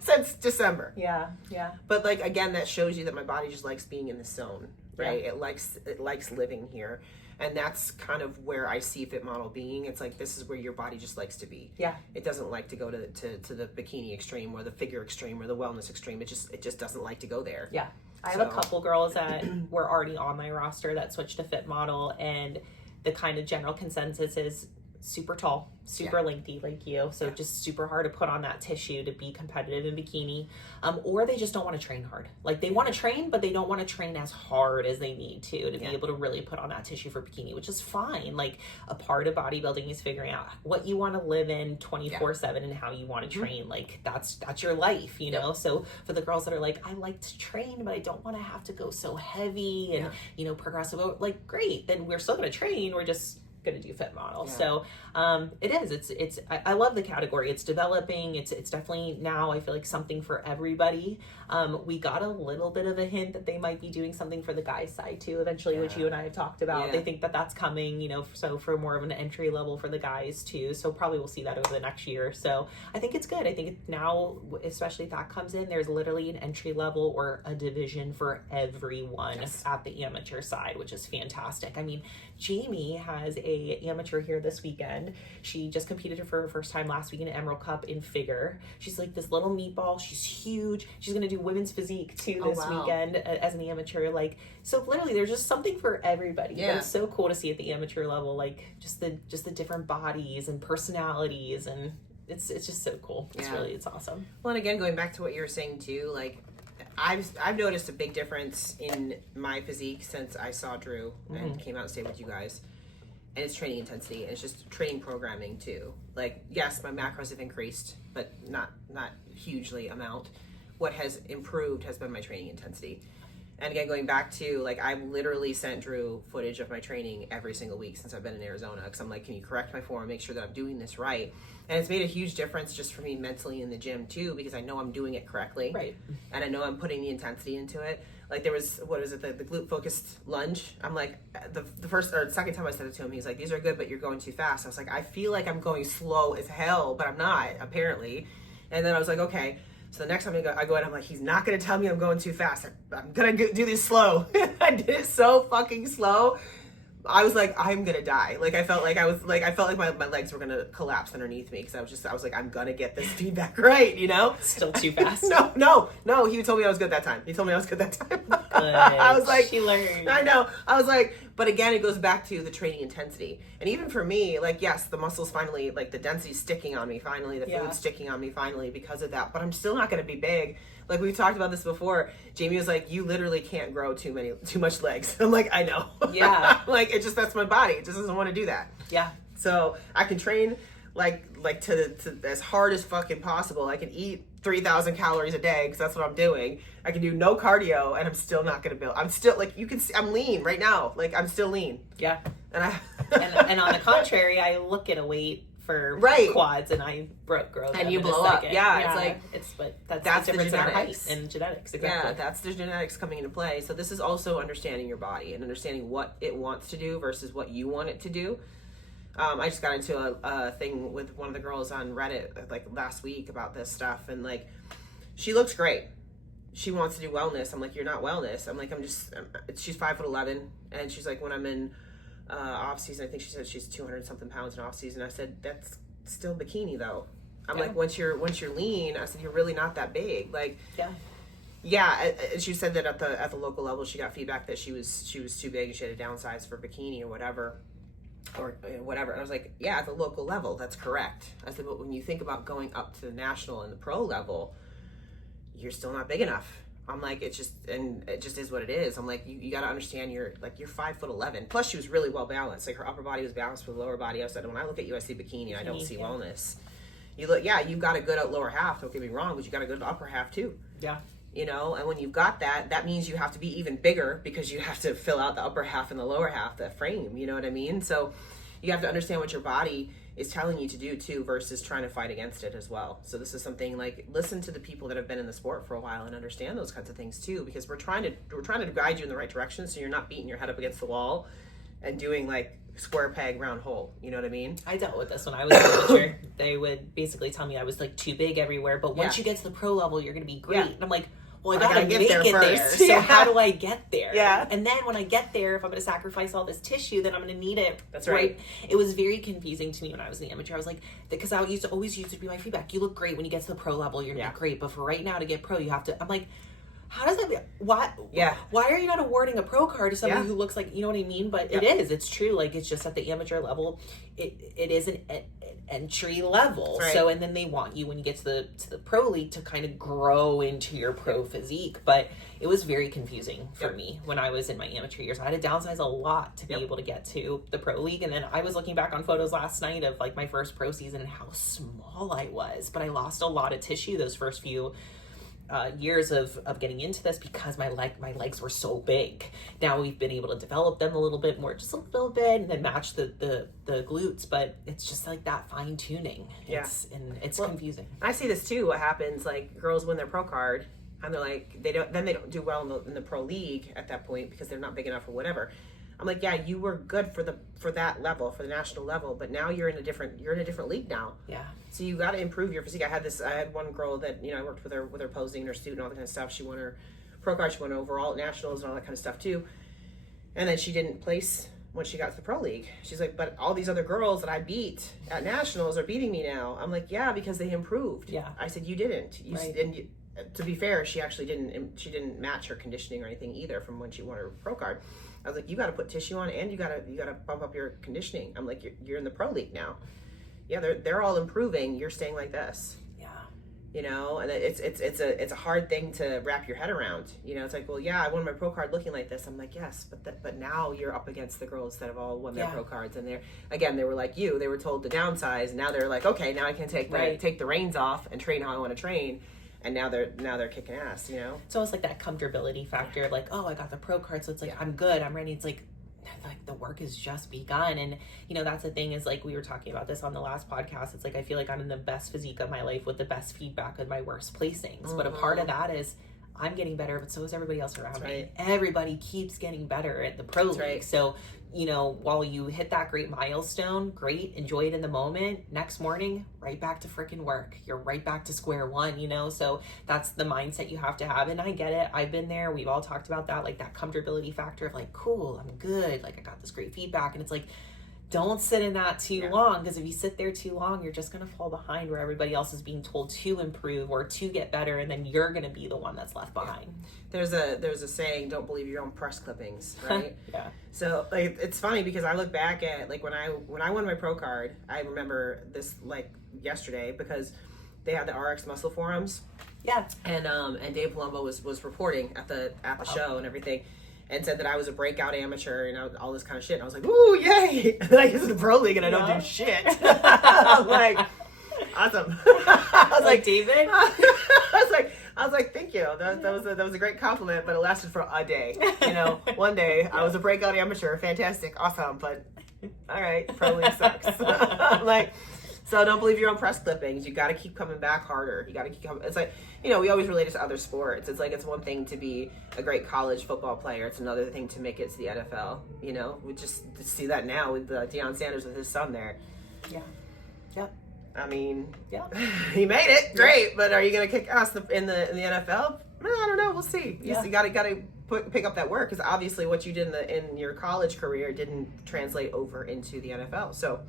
Since December. Yeah. Yeah. But like, again, that shows you that my body just likes being in the zone, right? Yeah. It likes living here. And that's kind of where I see Fit Model being. It's like, this is where your body just likes to be. Yeah. It doesn't like to go to the bikini extreme or the figure extreme or the wellness extreme. It just doesn't like to go there. Yeah. I have a couple girls that were already on my roster that switched to Fit Model, and the kind of general consensus is super tall, super lengthy like you, so just super hard to put on that tissue to be competitive in bikini, or they just don't want to train hard. Like they want to train, but they don't want to train as hard as they need to be able to really put on that tissue for bikini, which is fine. Like a part of bodybuilding is figuring out what you want to live in 24/7 and how you want to train. Like that's your life, you know. So for the girls that are like, I like to train, but I don't want to have to go so heavy and you know, progressive, like great, then we're still going to train. We're just going to do fit model. So I love the category. It's developing. It's definitely now I feel like something for everybody. We got a little bit of a hint that they might be doing something for the guys side too eventually, which you and I have talked about. They think that that's coming, you know, so for more of an entry level for the guys too. So probably we'll see that over the next year. So I think it's good. I think now, especially if that comes in, there's literally an entry level or a division for everyone at the amateur side, which is fantastic. I mean, Jamie has a amateur here this weekend. She just competed for her first time last week in an Emerald Cup in figure. She's like this little meatball. She's huge. She's going to do women's physique too this weekend as an amateur. Like, so literally there's just something for everybody. But it's so cool to see at the amateur level, like just the different bodies and personalities, and it's just so cool. It's awesome. Well, and again, going back to what you were saying too, like I've noticed a big difference in my physique since I saw Drew and came out and stayed with you guys. And it's training intensity, and it's just training programming too. Like, yes, my macros have increased, but not hugely amount. What has improved has been my training intensity. And again, going back to, like, I've literally sent Drew footage of my training every single week since I've been in Arizona, because I'm like, can you correct my form, make sure that I'm doing this right? And it's made a huge difference just for me mentally in the gym too, because I know I'm doing it correctly. Right. And I know I'm putting the intensity into it. Like there was, the glute focused lunge. I'm like, the first or second time I said it to him, he's like, these are good, but you're going too fast. I was like, I feel like I'm going slow as hell, but I'm not, apparently. And then I was like, okay. So the next time I go in, I'm like, he's not going to tell me I'm going too fast. I'm going to do this slow. I did it so fucking slow. I was like, I'm going to die. Like, I felt like my legs were going to collapse underneath me. Cause I was like, I'm going to get this feedback right, you know? Still too fast. No. He told me I was good that time. Good. I was like, she learned. I know. I was like, but again, it goes back to the training intensity. And even for me, like, yes, the muscles finally, like the density's sticking on me finally, the food's sticking on me finally because of that, but I'm still not going to be big. Like we've talked about this before. Jamie was like, you literally can't grow too much legs. I'm like, I know. Yeah. Like that's my body. It just doesn't want to do that. Yeah. So I can train like to as hard as fucking possible. I can eat 3,000 calories a day because that's what I'm doing. I can do no cardio and I'm still not going to build. I'm still like, you can see, I'm lean right now. Like I'm still lean. Yeah. And and on the contrary, I look at a weight for quads and I grow and you blow up. Yeah, it's like that's the difference in our height and genetics. Exactly. Yeah, that's the genetics coming into play. So this is also understanding your body and understanding what it wants to do versus what you want it to do. I just got into a thing with one of the girls on Reddit like last week about this stuff, and like she looks great. She wants to do wellness. I'm like, you're not wellness. I'm like, she's 5'11", and she's like, when I'm in off season, I think she said she's 200 something pounds in off season. I said, that's still bikini though. I'm like, once you're lean, I said, you're really not that big. Like, she said that at the local level, she got feedback that she was too big and she had to downsize for bikini or whatever. And I was like, yeah, at the local level, that's correct. I said, but when you think about going up to the national and the pro level, you're still not big enough. I'm like, it just is what it is. I'm like, you got to understand you're 5'11". Plus she was really well balanced. Like her upper body was balanced with the lower body. I said, when I look at you, I see bikini. I don't see wellness. You've got a good lower half. Don't get me wrong, but you got a good upper half too. Yeah. You know, and when you've got that means you have to be even bigger because you have to fill out the upper half and the lower half, the frame, you know what I mean? So you have to understand what your body is telling you to do too versus trying to fight against it as well. So this is something like, listen to the people that have been in the sport for a while and understand those kinds of things too, because we're trying to guide you in the right direction so you're not beating your head up against the wall and doing like square peg round hole, you know what I mean? I dealt with this when I was an amateur. They would basically tell me I was like too big everywhere, but once you get to the pro level, you're going to be great. And I'm like, well, I gotta make it there. So how do I get there? Yeah. And then when I get there, if I'm going to sacrifice all this tissue, then I'm going to need it. That's right. It was very confusing to me when I was an amateur. I was like, because I always used to be my feedback. You look great when you get to the pro level. You're going to be great. But for right now to get pro, you have to. I'm like, how does that be? Why are you not awarding a pro card to somebody who looks like, you know what I mean? But it's true. Like, it's just at the amateur level, it is an entry level. Right. So, and then they want you when you get to the pro league to kind of grow into your pro physique. But it was very confusing for me when I was in my amateur years. I had to downsize a lot to be able to get to the pro league. And then I was looking back on photos last night of like my first pro season and how small I was, but I lost a lot of tissue those first few years of getting into this because my legs were so big. Now we've been able to develop them a little bit more, just a little bit, and then match the glutes, but it's just like that fine tuning. It's confusing. I see this too. What happens, like, girls win their pro card and they're like, they don't do well in the pro league at that point because they're not big enough or whatever. I'm like, yeah, you were good for that level, for the national level, but now you're in a different league now. Yeah. So you got to improve your physique. I had one girl that, you know, I worked with her posing and her suit and all that kind of stuff. She won her pro card, she won overall at nationals and all that kind of stuff too. And then she didn't place when she got to the pro league. She's like, but all these other girls that I beat at nationals are beating me now. I'm like, yeah, because they improved. Yeah. I said, you didn't. Right. To be fair, she actually didn't match her conditioning or anything either from when she won her pro card. I was like, you got to put tissue on and you got to bump up your conditioning. I'm like, you're in the pro league now. Yeah, they're all improving. You're staying like this. Yeah. You know, and it's a hard thing to wrap your head around. You know, it's like, well, yeah, I won my pro card looking like this. I'm like, yes, but now you're up against the girls that have all won their pro cards, and they were like you. They were told to downsize. And now they're like, okay, now I can take the reins off and train how I want to train. And now they're kicking ass, you know? It's almost like that comfortability factor. Like, oh, I got the pro card, so it's like, I'm good, I'm ready. It's like the work has just begun. And, you know, that's the thing is, like, we were talking about this on the last podcast. It's like, I feel like I'm in the best physique of my life with the best feedback of my worst placings. Mm-hmm. But a part of that is I'm getting better, but so is everybody else around me. Everybody keeps getting better at the pro league. So, you know, while you hit that great milestone, great, enjoy it in the moment. Next morning, right back to freaking work. You're right back to square one, you know? So that's the mindset you have to have. And I get it. I've been there. We've all talked about that, like that comfortability factor of like, cool, I'm good. Like, I got this great feedback. And it's like, don't sit in that too long, because if you sit there too long, you're just going to fall behind where everybody else is being told to improve or to get better, and then you're going to be the one that's left behind. There's a saying, don't believe your own press clippings, right? Yeah. So like, it's funny because I look back at like when I won my pro card, I remember this like yesterday because they had the RX Muscle Forums. Yeah. And Dave Palumbo was reporting at the show and everything. And said that I was a breakout amateur and all this kind of shit. And I was like, ooh, yay! Like, this is the pro league and I don't do shit. I'm like, awesome. I was like, David? I was like, thank you. That was a great compliment, but it lasted for a day. You know, one day I was a breakout amateur, fantastic, awesome, but all right, pro league sucks. I'm like, so don't believe your own press clippings. You got to keep coming back harder. You got to keep coming. It's like, you know, we always relate it to other sports. It's like, it's one thing to be a great college football player. It's another thing to make it to the NFL. You know, we just see that now with Deion Sanders with his son there. Yeah. Yep. I mean, yeah, he made it. Great. But are you going to kick ass in the NFL? I don't know. We'll see. You got to pick up that work, because obviously what you did in your college career didn't translate over into the NFL. So,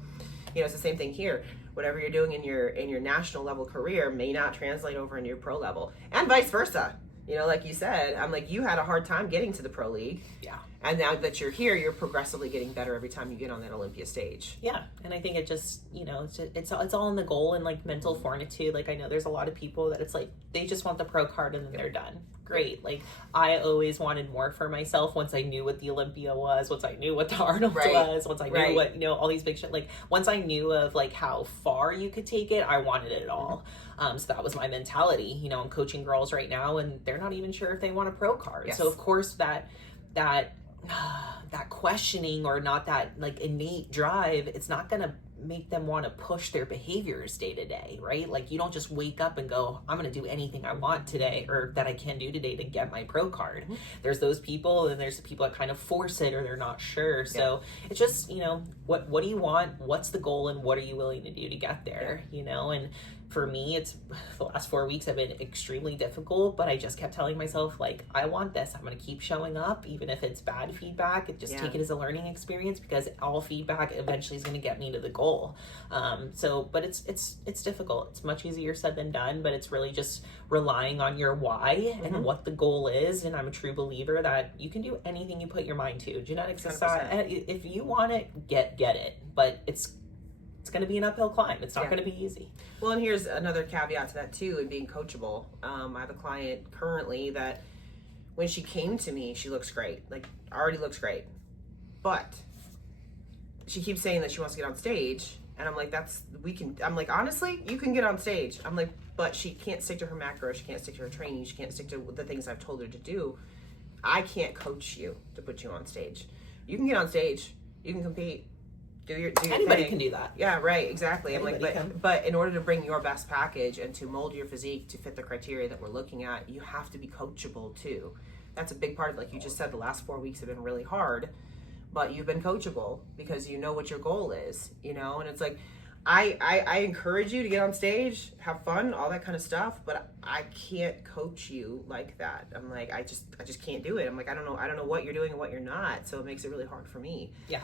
you know, it's the same thing here. Whatever you're doing in your national level career may not translate over into your pro level, and vice versa. You know, like you said, I'm like, you had a hard time getting to the pro league. Yeah. And now that you're here, you're progressively getting better every time you get on that Olympia stage. Yeah. And I think it just, you know, it's all in the goal and like mental fortitude. Like, I know there's a lot of people that it's like, they just want the pro card and then they're done. Great. Like, I always wanted more for myself once I knew what the Olympia was, once I knew what the Arnold was, once I knew what, you know, all these big shit. Like, once I knew of like how far you could take it, I wanted it all. So that was my mentality. You know, I'm coaching girls right now and they're not even sure if they want a pro card. Yes. So of course that questioning, or not that like innate drive, it's not going to make them want to push their behaviors day to day, right? Like, you don't just wake up and go, I'm going to do anything I want today, or that I can do today to get my pro card. Mm-hmm. There's those people, and there's the people that kind of force it, or they're not sure. So it's just, you know, what do you want? What's the goal? And what are you willing to do to get there? You know, and for me, it's the last 4 weeks have been extremely difficult, but I just kept telling myself, like, I want this. I'm going to keep showing up, even if it's bad feedback, and just take it as a learning experience, because all feedback eventually is going to get me to the goal. But it's difficult. It's much easier said than done, but it's really just relying on your why and what the goal is. And I'm a true believer that you can do anything you put your mind to. Genetics aside, if you want it, get it. But it's going to be an uphill climb. It's not going to be easy. Well, and here's another caveat to that too, and being coachable. I have a client currently that when she came to me, she looks great, like already looks great, but she keeps saying that she wants to get on stage, and I'm like, I'm like, honestly, you can get on stage. I'm like, but she can't stick to her macro, she can't stick to her training, she can't stick to the things I've told her to do. I can't coach you to put you on stage. You can get on stage, you can compete, do your Anybody thing. can do that. Yeah, right, exactly. Anybody I'm like, but in order to bring your best package and to mold your physique to fit the criteria that we're looking at, you have to be coachable too. That's a big part of, like you just said, the last 4 weeks have been really hard, but you've been coachable because you know what your goal is, you know. And it's like, I encourage you to get on stage, have fun, all that kind of stuff, but I can't coach you like that. I'm like, I just can't do it. I'm like, I don't know what you're doing and what you're not, so it makes it really hard for me. Yeah.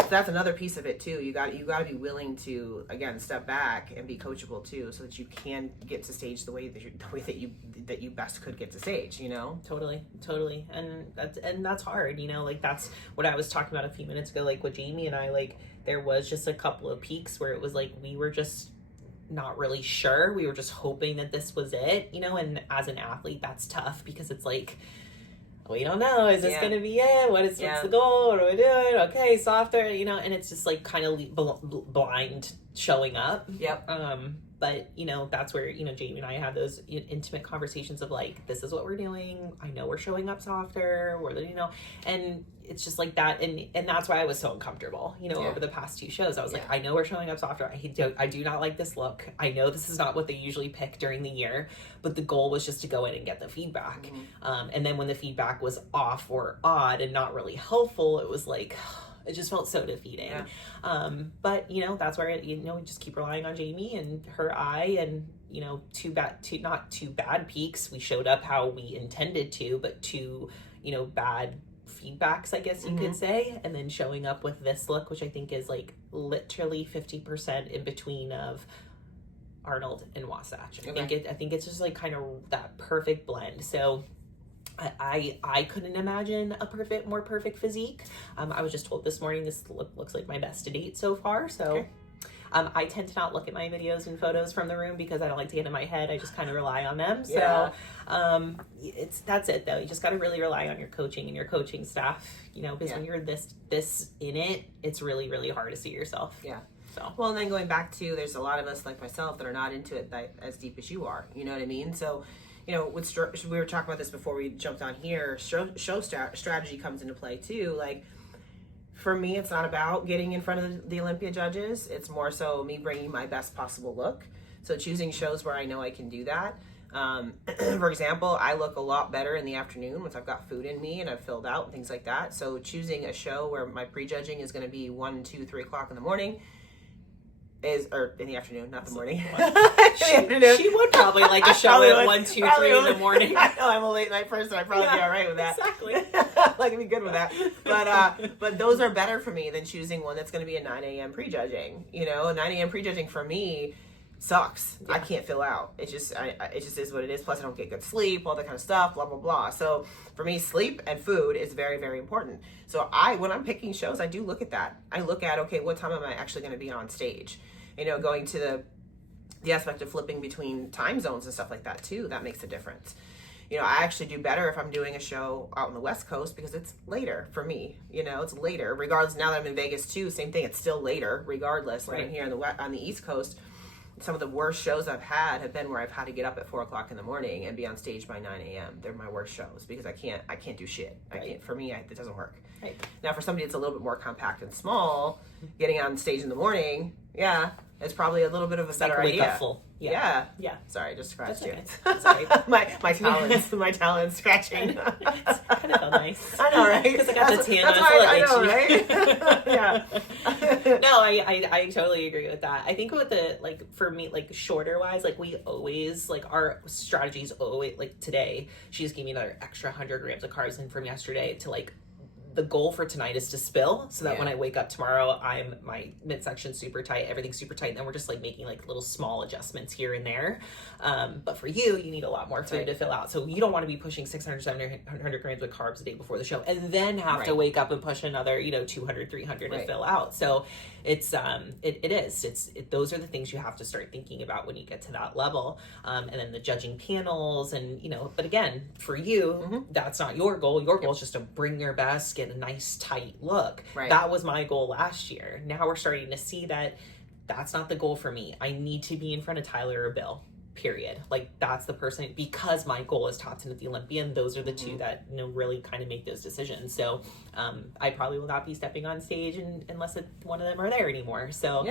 So that's another piece of it too. You got to be willing to, again, step back and be coachable too, so that you can get to stage the way that you best could get to stage. You know. Totally, and that's hard. You know, like that's what I was talking about a few minutes ago. Like with Jamie and I, like there was just a couple of peaks where it was like we were just not really sure. We were just hoping that this was it. You know, and as an athlete, that's tough because it's like, we don't know, is this going to be it? What's the goal? What are we doing? Okay, softer, you know, and it's just like kind of blind showing up. Yep. But, you know, that's where, you know, Jamie and I had those intimate conversations of like, this is what we're doing. I know we're showing up softer, you know, and it's just like that. And that's why I was so uncomfortable, you know, over the past 2 shows. I was like, I know we're showing up softer. I do not like this look. I know this is not what they usually pick during the year, but the goal was just to go in and get the feedback. And then when the feedback was off or odd and not really helpful, it was like, it just felt so defeating. But you know, that's where, you know, we just keep relying on Jamie and her eye, and you know, not two bad peaks. We showed up how we intended to, but 2, you know, bad feedbacks, I guess you could say, and then showing up with this look, which I think is like literally 50% in between of Arnold and Wasatch. I think it's just like kind of that perfect blend. So I couldn't imagine a more perfect physique. I was just told this morning this looks like my best to date so far. So I tend to not look at my videos and photos from the room because I don't like to get in my head. I just kind of rely on them. So that's it though. You just got to really rely on your coaching and your coaching staff, you know, because when you're this in it, it's really, really hard to see yourself. Yeah. So. Well, and then going back to, there's a lot of us like myself that are not into it as deep as you are. You know what I mean? So, you know, we were talking about this before we jumped on here. Show strategy comes into play too. Like, for me, it's not about getting in front of the Olympia judges. It's more so me bringing my best possible look. So choosing shows where I know I can do that. For example, I look a lot better in the afternoon once I've got food in me and I've filled out and things like that. So choosing a show where my prejudging is going to be 1, 2, 3 o'clock in the morning, or in the afternoon, not the morning. She would probably like a show at 1, 2, 3 in the morning. I know I'm a late night person. I'd probably be all right with that. Exactly. Like, I'd be good with that. But those are better for me than choosing one that's going to be a 9 a.m. prejudging. You know, 9 a.m. prejudging for me sucks. I can't fill out. It just is what it is. Plus, I don't get good sleep, all that kind of stuff, blah, blah, blah. So for me, sleep and food is very, very important. So when I'm picking shows, I do look at that. I look at, okay, what time am I actually going to be on stage? You know, going to the aspect of flipping between time zones and stuff like that too, that makes a difference. You know, I actually do better if I'm doing a show out on the West Coast because it's later for me. You know, it's later. Regardless, now that I'm in Vegas too, same thing. It's still later, regardless. When I'm here on the East Coast, some of the worst shows I've had have been where I've had to get up at 4 o'clock in the morning and be on stage by 9 a.m. They're my worst shows because I can't do shit. For me, it doesn't work. Right. Now, for somebody that's a little bit more compact and small, getting on stage in the morning, It's probably a little bit of a better wake idea. up full. Yeah. Yeah. Sorry, I just scratched That's you. okay. Sorry. my talons scratching. It's kind of felt nice. I know, right? Because I got the tan. That's why I know, right? Yeah. No, I totally agree with that. I think with the, like, for me, like, shorter wise, like, we always, like, our strategies always, like, today, she just gave me another extra 100 grams of carbs in from yesterday to, like, the goal for tonight is to spill so that when I wake up tomorrow, my midsection super tight, everything's super tight, and then we're just like making like little small adjustments here and there. But for you need a lot more food to fill out. So you don't want to be pushing 600, 700 grams of carbs a day before the show and then have to wake up and push another, 200, 300 to fill out. So it's, those are the things you have to start thinking about when you get to that level. And then the judging panels and, but again, for you, that's not your goal. Your goal is just to bring your best, get a nice tight look. Right. That was my goal last year. Now we're starting to see that that's not the goal for me. I need to be in front of Tyler or Bill, period. Like, that's the person, because my goal is top 10 at the Olympia, and those are the two that really kind of make those decisions. So I probably will not be stepping on stage unless one of them are there anymore. So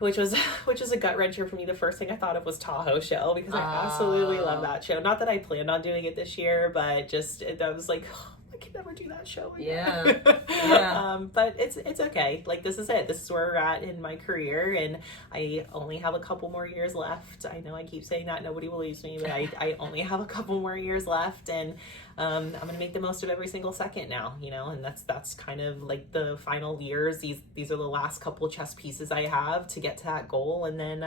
which was a gut wrencher for me. The first thing I thought of was Tahoe show, because I absolutely love that show. Not that I planned on doing it this year, but just I was like, I can never do that show again. But it's okay. Like, this is it. This is where we're at in my career, and I only have a couple more years left. I know I keep saying that, nobody believes me, but I only have a couple more years left, and I'm gonna make the most of every single second now, and that's kind of like the final years. These are the last couple chess pieces I have to get to that goal, and then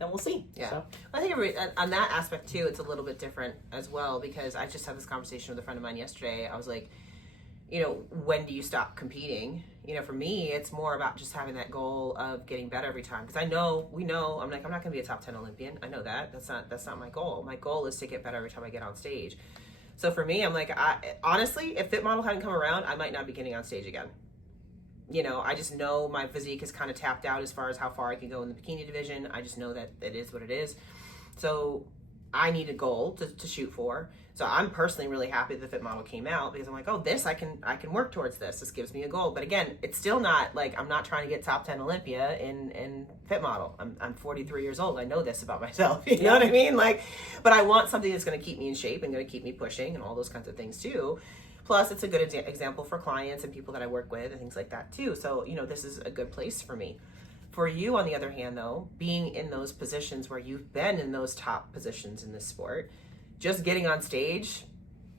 we'll see. Yeah. So I think on that aspect too, it's a little bit different as well, because I just had this conversation with a friend of mine yesterday. I was like, when do you stop competing? For me, it's more about just having that goal of getting better every time. Because we know, I'm not going to be a top 10 Olympian. I know that. That's not my goal. My goal is to get better every time I get on stage. So for me, I'm like, honestly, if Fit Model hadn't come around, I might not be getting on stage again. I just know my physique is kind of tapped out as far as how far I can go in the bikini division. I just know that it is what it is. So I need a goal to shoot for. So I'm personally really happy that the Fit Model came out, because I'm like, this, I can work towards this. This gives me a goal. But again, it's still not like, I'm not trying to get top 10 Olympia in Fit Model. I'm 43 years old. I know this about myself. You know what I mean? Like, but I want something that's going to keep me in shape and going to keep me pushing and all those kinds of things too. Plus, it's a good example for clients and people that I work with and things like that too. So, this is a good place for me. For you, on the other hand, though, being in those positions where you've been in those top positions in this sport, just getting on stage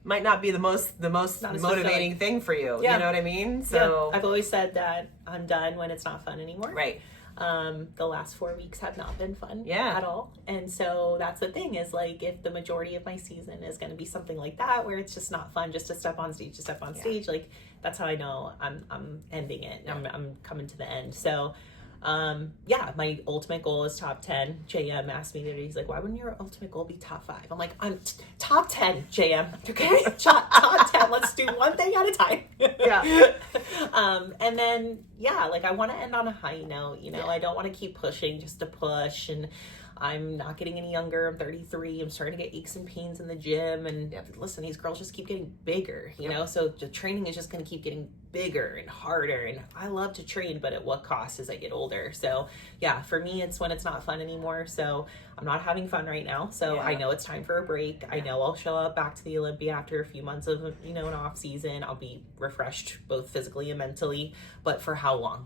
might not be the most motivating thing for you. You know what I mean? So I've always said that I'm done when it's not fun anymore. Right. The last 4 weeks have not been fun at all. And so that's the thing, is like, if the majority of my season is going to be something like that, where it's just not fun just to step on stage, like, that's how I know I'm ending it. I'm coming to the end. So my ultimate goal is top 10. JM asked me today, he's like, why wouldn't your ultimate goal be top 5? I'm like, I'm top 10, JM. Okay. top 10. Let's do one thing at a time. And then, like, I want to end on a high note, I don't want to keep pushing just to push, and I'm not getting any younger. I'm 33. I'm starting to get aches and pains in the gym. And listen, these girls just keep getting bigger, you know? So the training is just going to keep getting bigger and harder. And I love to train, but at what cost as I get older? So for me, it's when it's not fun anymore. So I'm not having fun right now. So I know it's time for a break. I know I'll show up back to the Olympia after a few months of, an off season. I'll be refreshed both physically and mentally, but for how long?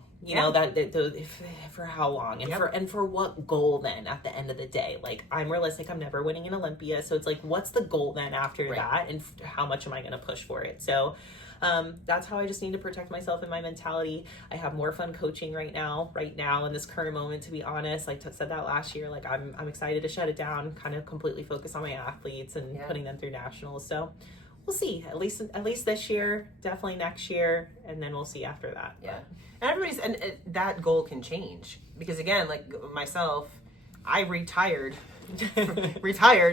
For how long, and for what goal then at the end of the day? Like, I'm realistic. I'm never winning an Olympia. So it's like, what's the goal then after that? And how much am I going to push for it? So that's how I just need to protect myself and my mentality. I have more fun coaching right now in this current moment, to be honest. Like I said that last year, like I'm excited to shut it down, kind of completely focus on my athletes and putting them through nationals. So we'll see, at least this year, definitely next year, and then we'll see after that. And that goal can change, because again, like myself, I retired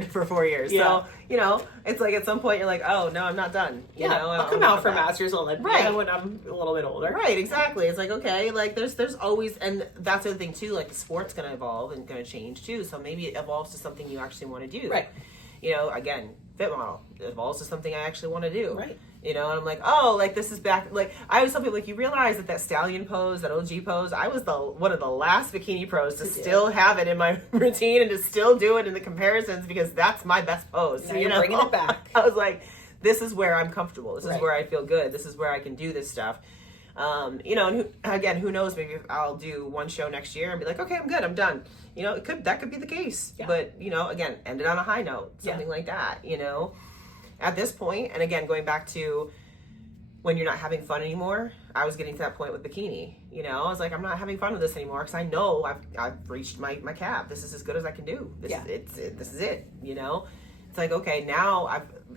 for 4 years. So, it's like at some point you're like, oh no, I'm not done. I'll come out for Masters Olympia when I'm a little bit older. Right, exactly. It's like, okay, like there's always, and that's the other thing too, like the sport's going to evolve and going to change too. So maybe it evolves to something you actually want to do. Right. Again, fit model. Evolves to something I actually want to do. Right. You know, and I'm like, oh, like this is back. Like I always tell people, like you realize that stallion pose, that OG pose, I was one of the last bikini pros to still have it in my routine and to still do it in the comparisons because that's my best pose. Now you're bringing it back. I was like, this is where I'm comfortable. This is where I feel good. This is where I can do this stuff. You know, and who knows? Maybe I'll do one show next year and be like, okay, I'm good, I'm done. You know, that could be the case. Yeah. But you know, again, ended on a high note, something like that. You know, at this point, and again, going back to when you're not having fun anymore, I was getting to that point with bikini. You know, I was like, I'm not having fun with this anymore because I know I've reached my cap. This is as good as I can do. This is it. You know. It's like, okay, now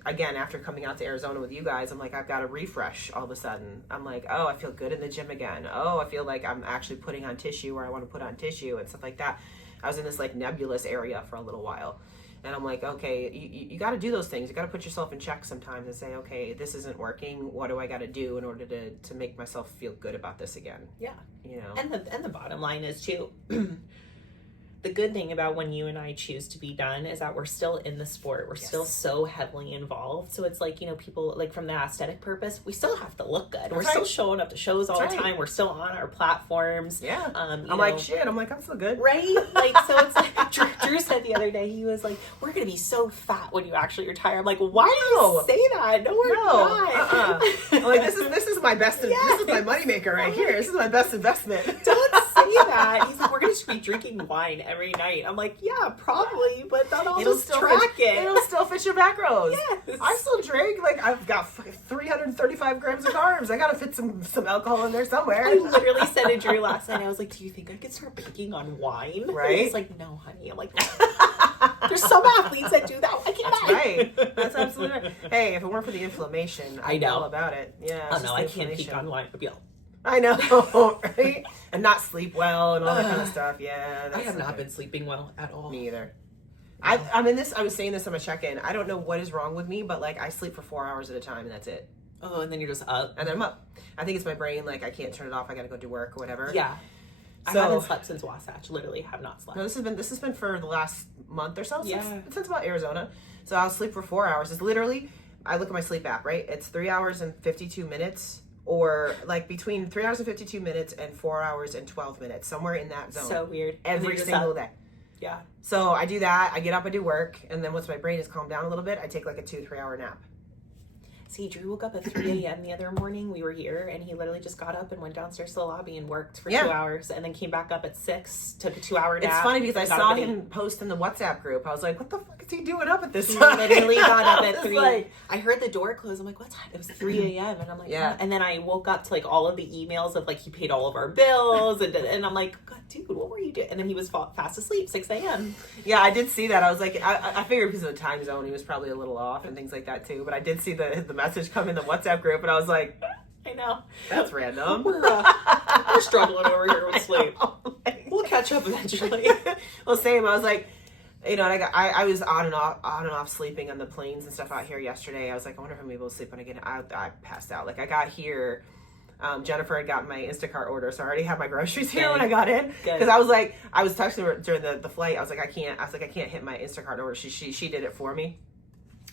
after coming out to Arizona with you guys, I'm like, I've got a refresh all of a sudden. I'm like, oh, I feel good in the gym again. Oh, I feel like I'm actually putting on tissue where I want to put on tissue and stuff like that. I was in this like nebulous area for a little while. And I'm like, okay, you got to do those things. You got to put yourself in check sometimes and say, okay, this isn't working. What do I got to do in order to make myself feel good about this again? Yeah. You know? And the bottom line is too, the good thing about when you and I choose to be done is that we're still in the sport. We're still so heavily involved. So it's like, you know, people like from the aesthetic purpose, we still have to look good. We're still showing up to shows all the time. We're still on our platforms. Yeah. I'm like, shit. I'm like, I'm still good. Right? Like, so it's like, Drew said the other day, he was like, we're going to be so fat when you actually retire. I'm like, why do you say that? No, we're not. I'm like, this is my best, this is my moneymaker right here. This is my best investment. Don't say that. He's like, we're going to be drinking wine every night. I'm like, yeah, probably, but then I'll just track it. It'll still fit your macros. Yes. I still drink. Like, I've got 335 grams of carbs. I got to fit some alcohol in there somewhere. I literally said to Drew last night, I was like, do you think I could start baking on wine? Right? He's like, no, honey. I'm like, there's some athletes that do that. Why can't That's I? right. That's absolutely right. Hey, if it weren't for the inflammation, I know all about it. Yeah. Oh, no, I can't bake on wine. I know, right? And not sleep well and all that kind of stuff. Yeah. I have not been sleeping well at all. Me either. No. I'm in this, I was saying this on my check-in. I don't know what is wrong with me, but like I sleep for 4 hours at a time and that's it. Oh, and then you're just up. And then I'm up. I think it's my brain, like I can't turn it off. I got to go do work or whatever. Yeah. So, I haven't slept since Wasatch. Literally have not slept. No, this has been for the last month or so. Since about Arizona. So I'll sleep for 4 hours. It's literally, I look at my sleep app, right? It's 3 hours and 52 minutes. Or like between 3 hours and 52 minutes and 4 hours and 12 minutes, somewhere in that zone. So weird. Every single day. Yeah. So I do that. I get up, I do work, and then once my brain is calmed down a little bit, I take like a 2-3 hour nap. See, Drew woke up at 3 a.m. the other morning. We were here, and he literally just got up and went downstairs to the lobby and worked for 2 hours, and then came back up at 6, took a 2 hour nap. It's funny because I saw him post in the WhatsApp group. I was like, what the fuck is he doing up at this time? He literally got up at 3. Like, I heard the door close. I'm like, what time? It was 3 a.m. And I'm like, yeah. And then I woke up to like all of the emails of like he paid all of our bills, and I'm like, God, dude, what were you doing? And then he was fast asleep, 6 a.m. Yeah, I did see that. I was like, I figured because of the time zone, he was probably a little off and things like that too. But I did see the message come in the WhatsApp group, and I was like, I know. That's random. We're struggling over here with sleep. We'll catch up eventually. Well, same. I was like, you know, and I was on and off sleeping on the planes and stuff out here yesterday. I was like, I wonder if I'm able to sleep when I get. I passed out. Like I got here. Jennifer had gotten my Instacart order, so I already had my groceries here when I got in. Because I was like, I was texting her during the flight. I was like, I can't hit my Instacart order. She did it for me,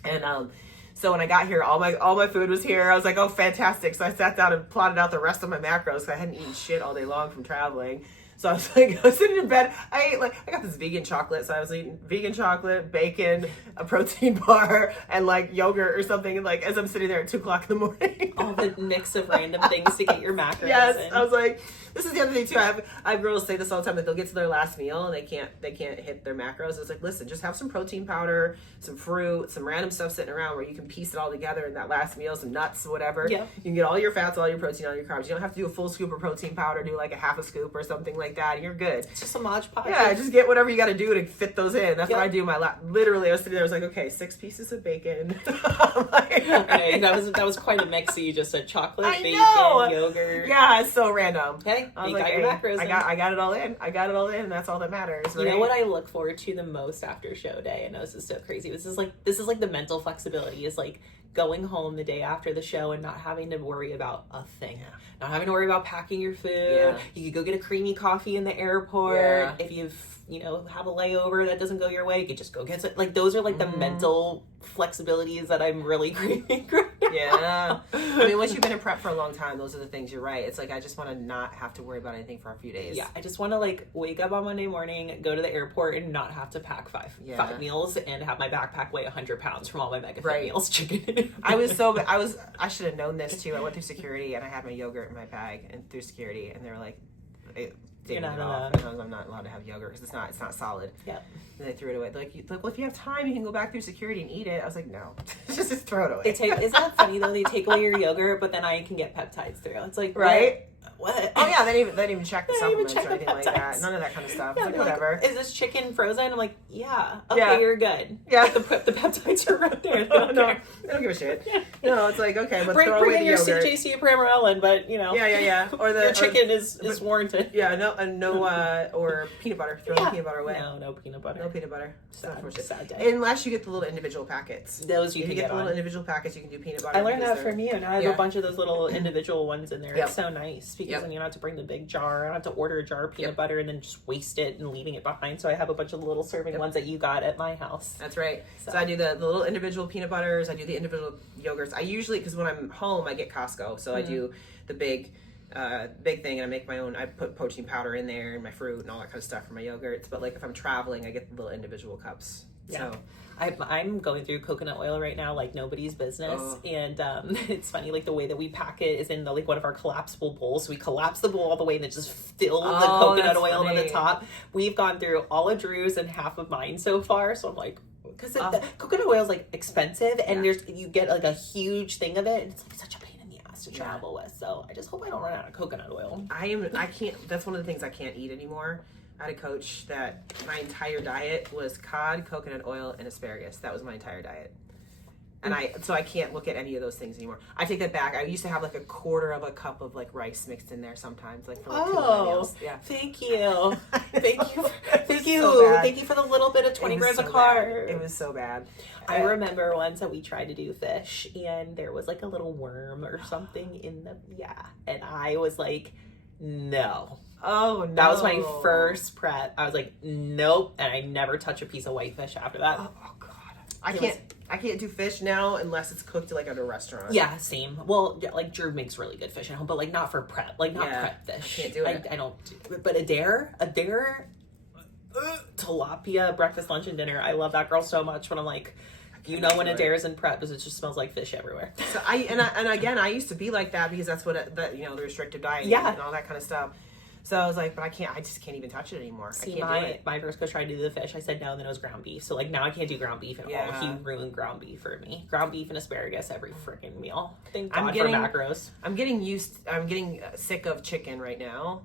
and so when I got here, all my food was here. I was like, oh, fantastic. So I sat down and plotted out the rest of my macros because I hadn't eaten shit all day long from traveling. So I was like, I was sitting in bed. I got this vegan chocolate. So I was eating vegan chocolate, bacon, a protein bar, and like yogurt or something. And like as I'm sitting there at 2:00 in the morning. All the mix of random things to get your macros in. I was like, this is the other thing too. I have girls say this all the time, that they'll get to their last meal and they can't hit their macros. It's like, listen, just have some protein powder, some fruit, some random stuff sitting around where you can piece it all together in that last meal, some nuts, whatever. Yep. You can get all your fats, all your protein, all your carbs. You don't have to do a full scoop of protein powder. Do like a half a scoop or something like that. You're good. It's just a Mod Podge. Yeah, just get whatever you got to do to fit those in. That's what I do. Literally, I was sitting there. I was like, okay, 6 pieces of bacon. Okay, that was quite a mix. So you just said chocolate, bacon, yogurt. Yeah, it's so random. Hey, you got your macros. I got it all in. And that's all that matters. Right? You know what I look forward to the most after show day? I know this is so crazy. This is like the mental flexibility. Is like going home the day after the show and not having to worry about a thing. Not having to worry about packing your food. You could go get a creamy coffee in the airport. If you've, have a layover that doesn't go your way, you could just go get it. Like, those are like the mental flexibilities that I'm really craving right now. Yeah. I mean, once you've been in prep for a long time, those are the things. You're right. It's like, I just want to not have to worry about anything for a few days. Yeah. I just want to like wake up on Monday morning, go to the airport and not have to pack five meals and have my backpack weigh 100 pounds from all my mega fit meals. Chicken. I should have known this too. I went through security and I had my yogurt in my bag and through security, and they were like, I'm not allowed to have yogurt because it's not solid. Yeah. And they threw it away. They're like, well, if you have time, you can go back through security and eat it. I was like, no, just throw it away. Isn't that funny though? They take away your yogurt, but then I can get peptides through. It's like, right? What? Oh yeah, they didn't even check the supplements or anything like that. None of that kind of stuff. Yeah, like, whatever. Like, is this chicken frozen? I'm like, yeah. Okay, you're good. Yeah. The peptides are right there. No, they don't give a shit. Yeah. No, it's like, okay, but bring away in the your yogurt. CJC Pramorelin, but Yeah. Or your chicken is warranted. Yeah, or peanut butter. Throw the peanut butter away. No peanut butter. No peanut butter. Sad day. Unless you get the little individual packets. Those you can get the little individual packets, you can do peanut butter. I learned that from you, and I have a bunch of those little individual ones in there. It's so nice because then you don't have to bring the big jar. I don't have to order a jar of peanut butter and then just waste it and leaving it behind. So I have a bunch of the little serving ones that you got at my house. That's right. So I do the little individual peanut butters. I do the individual yogurts. I usually, because when I'm home, I get Costco. So I do the big thing, and I make my own. I put protein powder in there and my fruit and all that kind of stuff for my yogurts. But like if I'm traveling, I get the little individual cups. Yeah. So I'm going through coconut oil right now like nobody's business. And it's funny, like the way that we pack it is in one of our collapsible bowls. So we collapse the bowl all the way and then just fill the coconut oil to the top. We've gone through all of Drew's and half of mine so far. So I'm like, because the coconut oil is like expensive and you get like a huge thing of it and it's like such a pain in the ass to travel with. So I just hope I don't run out of coconut oil. I can't, that's one of the things I can't eat anymore. I had a coach that my entire diet was cod, coconut oil, and asparagus. That was my entire diet. And so I can't look at any of those things anymore. I take that back. I used to have like a quarter of a cup of like rice mixed in there sometimes, like for like 2 meals. Yeah. Thank you. Thank you. Thank you. So Thank you for the little bit of 20 grams of carbs. It was so bad. I remember once that we tried to do fish and there was like a little worm or something in the, and I was like, no. Oh, no. That was my first prep. I was like, nope. And I never touch a piece of whitefish after that. Oh God. I can't do fish now unless it's cooked like at a restaurant. Yeah, same. Well, like Drew makes really good fish at home, but like not for prep. Like not prep fish. I can't do it. I don't do it. But a dare, tilapia, breakfast, lunch, and dinner. I love that girl so much when I'm like, when a dare is in prep because it just smells like fish everywhere. So I used to be like that because that's what the restrictive diet and all that kind of stuff. So I was like, but I just can't even touch it anymore. See, my first coach tried to do the fish. I said no, and then it was ground beef. So like now I can't do ground beef at all. He ruined ground beef for me. Ground beef and asparagus every freaking meal. Thank God for macros. I'm getting sick of chicken right now.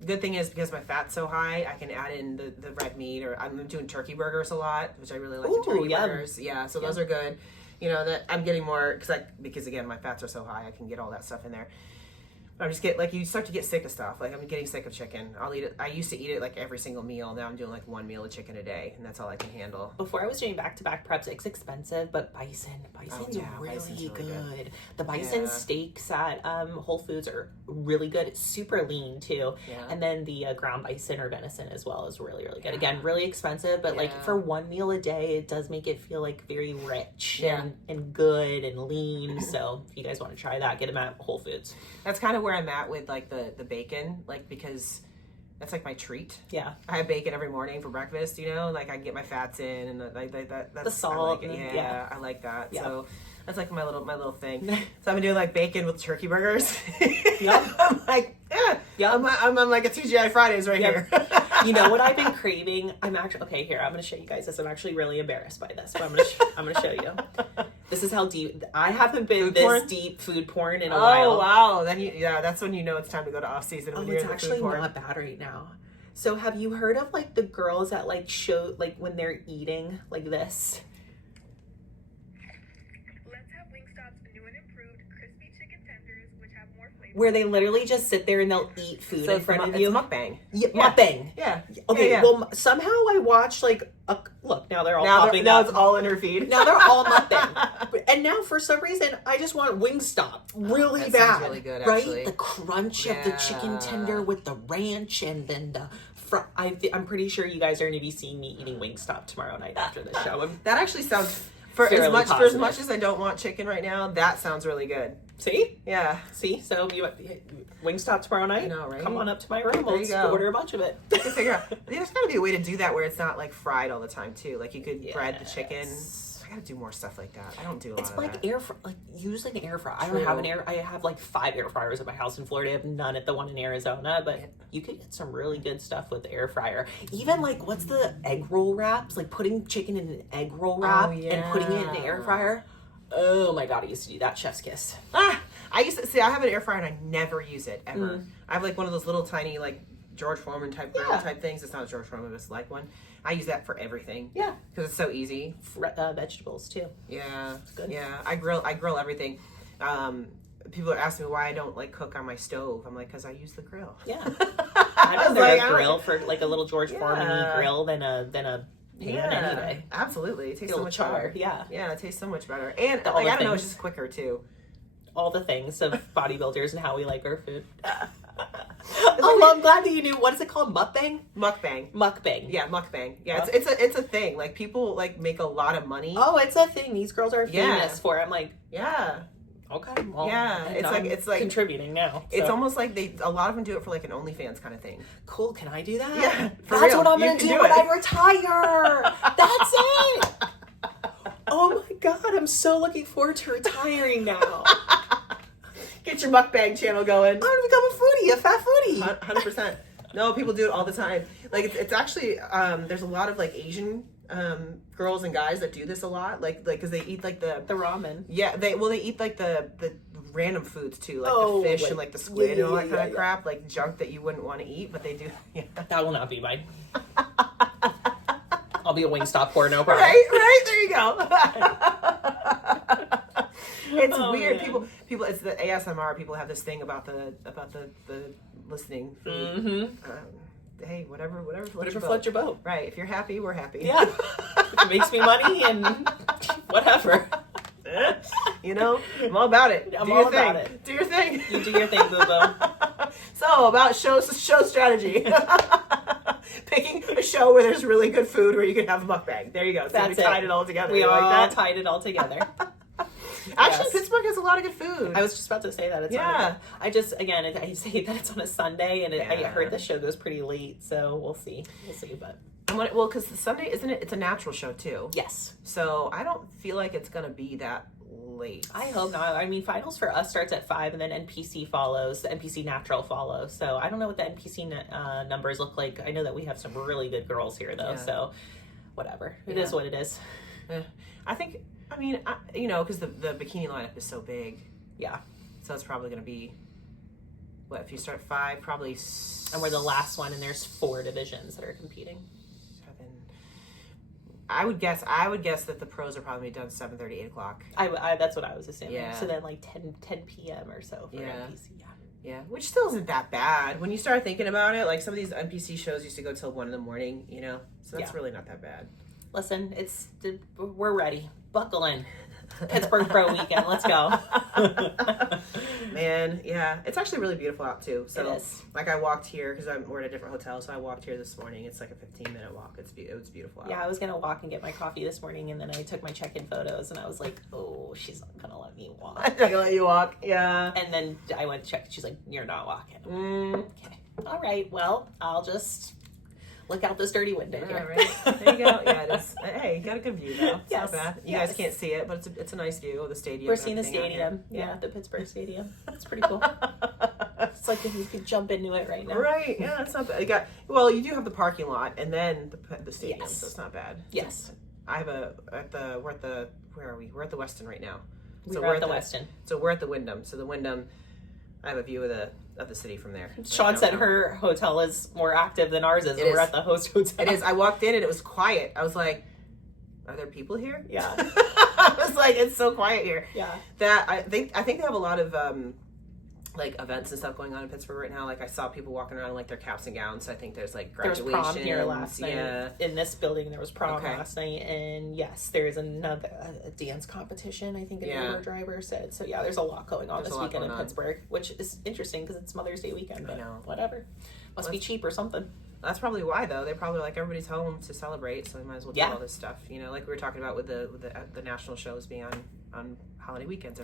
The good thing is because my fat's so high, I can add in the red meat, or I'm doing turkey burgers a lot, which I really like. The turkey burgers. Yeah, so those are good. That I'm getting more because again my fats are so high, I can get all that stuff in there. I just get you start to get sick of stuff. Like I'm getting sick of chicken. I'll eat it. I used to eat it like every single meal. Now I'm doing like one meal of chicken a day, and that's all I can handle. Before I was doing back-to-back preps, it's expensive, but bison's really good. The bison steaks at Whole Foods are really good. It's super lean too. Yeah. And then the ground bison or venison as well is really, really good. Again, really expensive, but like for one meal a day, it does make it feel like very rich and good and lean. So if you guys want to try that, get them at Whole Foods. That's kind of where I'm at with like the bacon, like because that's like my treat. Yeah, I have bacon every morning for breakfast. Like I can get my fats in and like that. That's the salt. I like it. I like that. Yeah. So that's like my little thing. So I've been doing like bacon with turkey burgers. I'm like, I'm on like a TGI Fridays right here. You know what I've been craving? I'm actually here. I'm going to show you guys this. I'm actually really embarrassed by this, but I'm going to show you. This is how deep I haven't been food this porn? Deep food porn in a while. Oh wow! Then that's when you know it's time to go to off season. It's actually not bad right now. So have you heard of like the girls that like show like when they're eating like this? Where they literally just sit there and they'll eat food in front of you. It's mukbang. Mukbang. Yeah. Okay. Yeah. Well, somehow I watched like look, now they're all now popping now up. it's all in her feed. Now they're all mukbang. And now for some reason, I just want Wingstop really that bad. sounds really good, right? actually. The crunch of the chicken tender with the ranch and then the I'm pretty sure you guys are going to be seeing me eating Wingstop tomorrow night after the show. That actually sounds for Fairly as much as I don't want chicken right now. That sounds really good. See? Yeah. See? So you Wingstop tomorrow night? I know, right? Come on up to my room. There you Let's go. order a bunch of it. To figure out, there's got to be a way to do that where it's not like fried all the time too. Like you could bread the chicken. I gotta do more stuff like that. I don't do a lot It's of like that. use an air fryer. I True. don't have an air. I have like 5 air fryers at my house in Florida. I have none at the one in Arizona, but you could get some really good stuff with the air fryer. Even like what's the egg roll wraps? Like putting chicken in an egg roll wrap and putting it in the air fryer. Oh my god, I used to do that. Chef's kiss. I used to see. I have an air fryer and I never use it ever. I have like one of those little tiny like George Foreman type grill type things. It's not a George Foreman, but it's like one. I use that for everything. Yeah, because it's so easy. Vegetables too. Yeah, it's good. Yeah, I grill everything. People are asking me why I don't like cook on my stove. I'm like, because I use the grill. Yeah, I'd rather like, grill for like a little George Foreman grill than a pan anyway. Absolutely, it tastes A so little much char. better. Yeah, it tastes so much better, and All like, the I don't know, it's things. just quicker too. All the things of bodybuilders and how we like our food. Oh, well, I'm glad that you knew. What is it called? Mukbang? Mukbang. Yeah, mukbang. Yeah, it's a thing. Like people like make a lot of money. Oh, it's a thing. These girls are famous for it. I'm like, yeah. Okay. Well, yeah, it's like contributing now. It's almost like a lot of them do it for like an OnlyFans kind of thing. Cool. Can I do that? Yeah, that's real. what I'm You gonna can do do when it. I retire. That's it. Oh my god, I'm so looking forward to retiring now. Get your mukbang channel going. I'm gonna become a foodie, a fat foodie. 100%. No, people do it all the time. Like it's actually there's a lot of like Asian girls and guys that do this a lot. Like because they eat like the ramen. Yeah, they eat like the random foods too, like the fish and like the squid and all that kind of crap, like junk that you wouldn't want to eat, but they do. Yeah. That will not be mine. I'll be a Wingstop whore, no problem. Right. There you go. It's weird. Man. People. It's the ASMR. People have this thing about the listening food. Hey, whatever floats your boat. Right. If you're happy, we're happy. Yeah. If it makes me money and whatever. You know, I'm all about it. I'm all about it. Do your thing. You do your thing, boo-boo. So about show strategy. Picking a show where there's really good food where you can have a mukbang. There you go. So That's we tied it all together. We you all like that? tied it all together. Actually, Yes. Pittsburgh has a lot of good food. I was just about to say that. It's I say that it's on a Sunday, and I heard the show goes pretty late, so we'll see. But well, because Sunday, isn't it? It's a natural show too. yes, So I don't feel like it's gonna be that late. I hope not. I mean, finals for us starts at 5, and then NPC follows. The NPC natural follows. So I don't know what the NPC numbers look like. I know that we have some really good girls here, though. Yeah. So whatever, it is what it is. I think. I mean, you know, because the bikini lineup is so big. Yeah. So it's probably gonna be. What if you start 5? Probably. And we're the last one, and there's 4 divisions that are competing. 7. I would guess that the pros are probably done 7:30, 8 o'clock. I that's what I was assuming. Yeah. So then like 10 p.m. or so for NPC. Yeah, which still isn't that bad when you start thinking about it. Like some of these NPC shows used to go till 1 in, you know, so that's really not that bad. Listen, we're ready. Buckle in. Pittsburgh Pro weekend. Let's go. Man, yeah, it's actually really beautiful out too. So, It is. like, I walked here because we're at a different hotel, so I walked here this morning. It's like a 15-minute walk. It was beautiful out. Yeah, I was gonna walk and get my coffee this morning, and then I took my check-in photos, and I was like, "Oh, she's not gonna let me walk." I'm not gonna let you walk. Yeah. And then I went to check. She's like, "You're not walking." Okay. All right. Well, I'll just look out this dirty window here. All right. There you go. Yeah, it is. Hey, you got a good view though. It's Yes. not bad. You guys can't see it, but it's a nice view of the stadium. We're and seeing the everything out here. stadium. Yeah, the Pittsburgh Stadium. It's pretty cool. It's like if you could jump into it right now. Right, yeah, it's not bad. You do have the parking lot and then the stadium, Yes. so it's not bad. Yes. I have where are we? We're at the Westin right now. We're at the Westin. So we're at the Wyndham. So the Wyndham, I have a view of the city from there. Sean said her hotel is more active than ours is, and we're at the host hotel. It is. I walked in and it was quiet. I was like, are there people here? Yeah. I was like, it's so quiet here. Yeah. That I think they have a lot of like events and stuff going on in Pittsburgh right now. Like I saw people walking around in like their caps and gowns. So I think there's like There was graduation. prom here last night. Yeah. In this building, there was prom last night, and yes, there's another a dance competition. I think an Uber driver said. So yeah, there's a lot going on this weekend in Pittsburgh, which is interesting because it's Mother's Day weekend. But I know. Whatever, must be cheap or something. That's probably why, though. They're probably like, everybody's home to celebrate, so we might as well do all this stuff. You know, like we were talking about with the national shows being on holiday weekends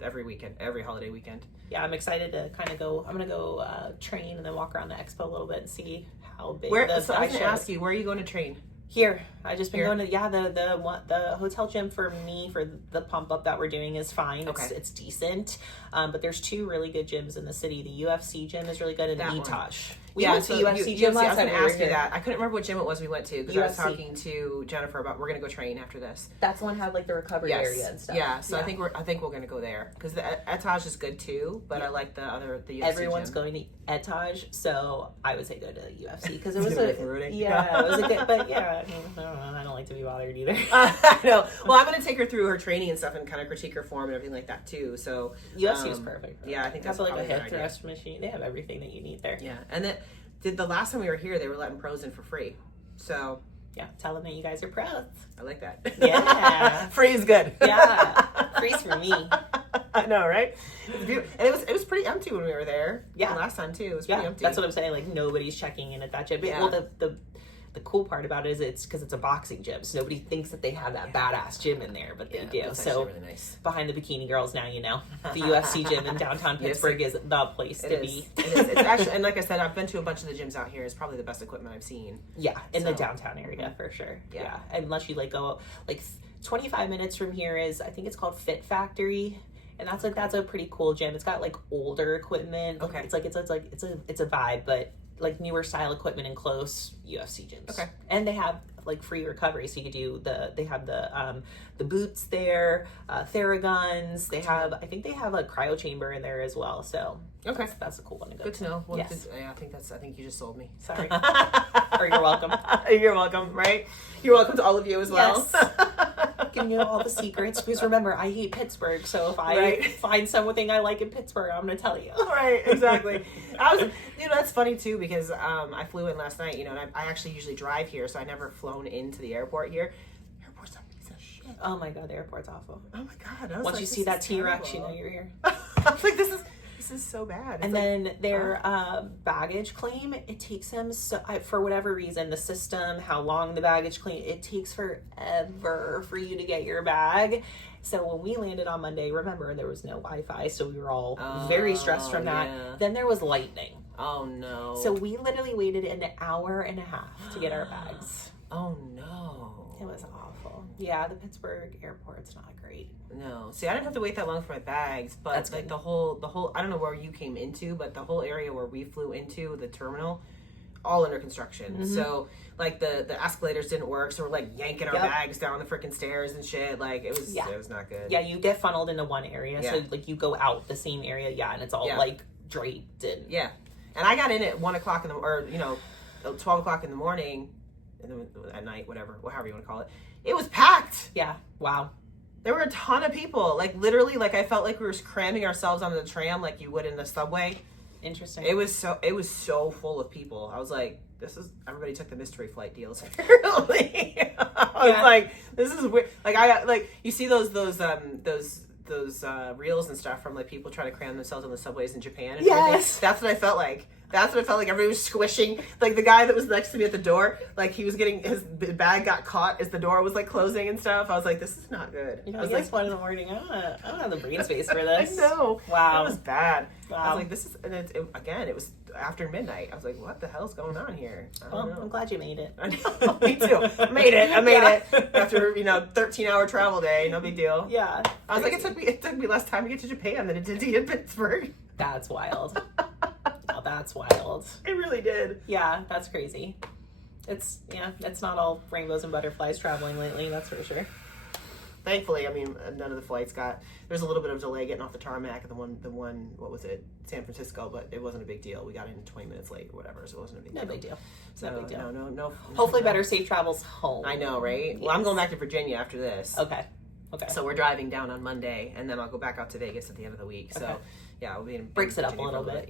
every weekend, every holiday weekend. Yeah, I'm excited to kind of go. I'm gonna go train and then walk around the expo a little bit and see how big. So I was gonna ask you, where are you going to train? Here, I just been going to the hotel gym for me for the pump up that we're doing is fine. It's decent, but there's 2 really good gyms in the city. The UFC gym is really good, and Etage. We went to UFC gym last time. I was going to ask you that. I couldn't remember what gym it was we went to because I was talking to Jennifer about we're going to go train after this. That's the one that had like the recovery area and stuff. Yeah, so I think we're going to go there because the Etage is good too, but I like the UFC Everyone's gym. going to Etage, so I would say go to UFC because it was it was a good, but yeah, I don't like to be bothered either. I know. Well, I'm going to take her through her training and stuff and kind of critique her form and everything like that too. So UFC is perfect. Yeah, I think that's like a hip thrust machine. They have everything that you need there. Yeah, and then the last time we were here, they were letting pros in for free. So yeah, tell them that you guys are pros. I like that. Yeah, free is good. Yeah, free's for me. I know, right? It's beautiful. And it was pretty empty when we were there. Yeah, the last time too. It was pretty empty. That's what I'm saying. Like nobody's checking in at that gym. Yeah. Well, the cool part about it is it's because it's a boxing gym, so nobody thinks that they have that badass gym in there, but they do. So really nice. Behind the bikini girls now, you know, the UFC gym in downtown Pittsburgh is the place to be. It's actually, and like I said, I've been to a bunch of the gyms out here. It's probably the best equipment I've seen. Yeah, in the downtown area for sure. Yeah, unless you like go like 25 minutes from here is I think it's called Fit Factory. And that's a pretty cool gym. It's got like older equipment. Okay. It's a vibe, but like newer style equipment in close UFC gyms. Okay. And they have like free recovery, so you could do they have the boots there, Theraguns. I think they have a cryo chamber in there as well. So that's a cool one to go. Good to know. Well, yes. I think you just sold me. Sorry. Or you're welcome. You're welcome. Right. You're welcome to all of you as well. Yes. Giving you all the secrets because remember I hate Pittsburgh, so if I find something I like in Pittsburgh, I'm gonna tell you. Right, exactly. That's funny too because I flew in last night, and I actually usually drive here, so I never flown into the airport here. The airport's a piece of shit. Oh my god, the airport's awful. Oh my god. Once you see that T-Rex, you know you're here. I was like, this is so bad. And then their baggage claim, it takes them for whatever reason, the system, how long the baggage claim, it takes forever for you to get your bag. So when we landed on Monday, remember there was no Wi-Fi, so we were all very stressed from that. Yeah. Then there was lightning. Oh no. So we literally waited an hour and a half to get our bags. Oh no. It was awful. Yeah, the Pittsburgh airport's not great. No. See, I didn't have to wait that long for my bags, but that's like the whole I don't know where you came into, but the whole area where we flew into, the terminal, all under construction. Mm-hmm. So like the escalators didn't work, so we're like yanking our bags down the freaking stairs and shit. Like it was not good. Yeah, you get funneled into one area, so like you go out the same area, and it's all like draped and and I got in at 1 o'clock 12 o'clock in the morning, at night, whatever, however you want to call it. It was packed. Yeah. Wow. There were a ton of people. Like literally, like I felt like we were cramming ourselves onto the tram like you would in the subway. Interesting. It was so full of people. I was like, everybody took the mystery flight deals. Really? I was like, this is weird. Like you see those reels and stuff from like people trying to cram themselves on the subways in Japan. And everything. That's what I felt like. Everybody was squishing. Like the guy that was next to me at the door, like he was getting his bag got caught as the door was like closing and stuff. I was like, this is not good. I was like, 1 a.m. I don't have the brain space for this. I know. Wow. That was bad. Wow. I was like, this is, and it was after midnight. I was like, what the hell's going on here? I don't know. I'm glad you made it. I know. Me too. I made it. After 13-hour travel day. No big deal. Yeah. I was like, it took me less time to get to Japan than it did to get to Pittsburgh. That's wild. That's wild. It really did. Yeah, that's crazy. It's not all rainbows and butterflies traveling lately, that's for sure. Thankfully, I mean, none of the flights there's a little bit of delay getting off the tarmac at the one, what was it, San Francisco, but it wasn't a big deal. We got in 20 minutes late or whatever, so it wasn't a big deal. No big deal. So, no big deal. No. Hopefully better safe travels home. I know, right? Yes. Well, I'm going back to Virginia after this. Okay. Okay. So we're driving down on Monday, and then I'll go back out to Vegas at the end of the week. So Okay. yeah, we'll be in Breaks it up a Virginia little for bit.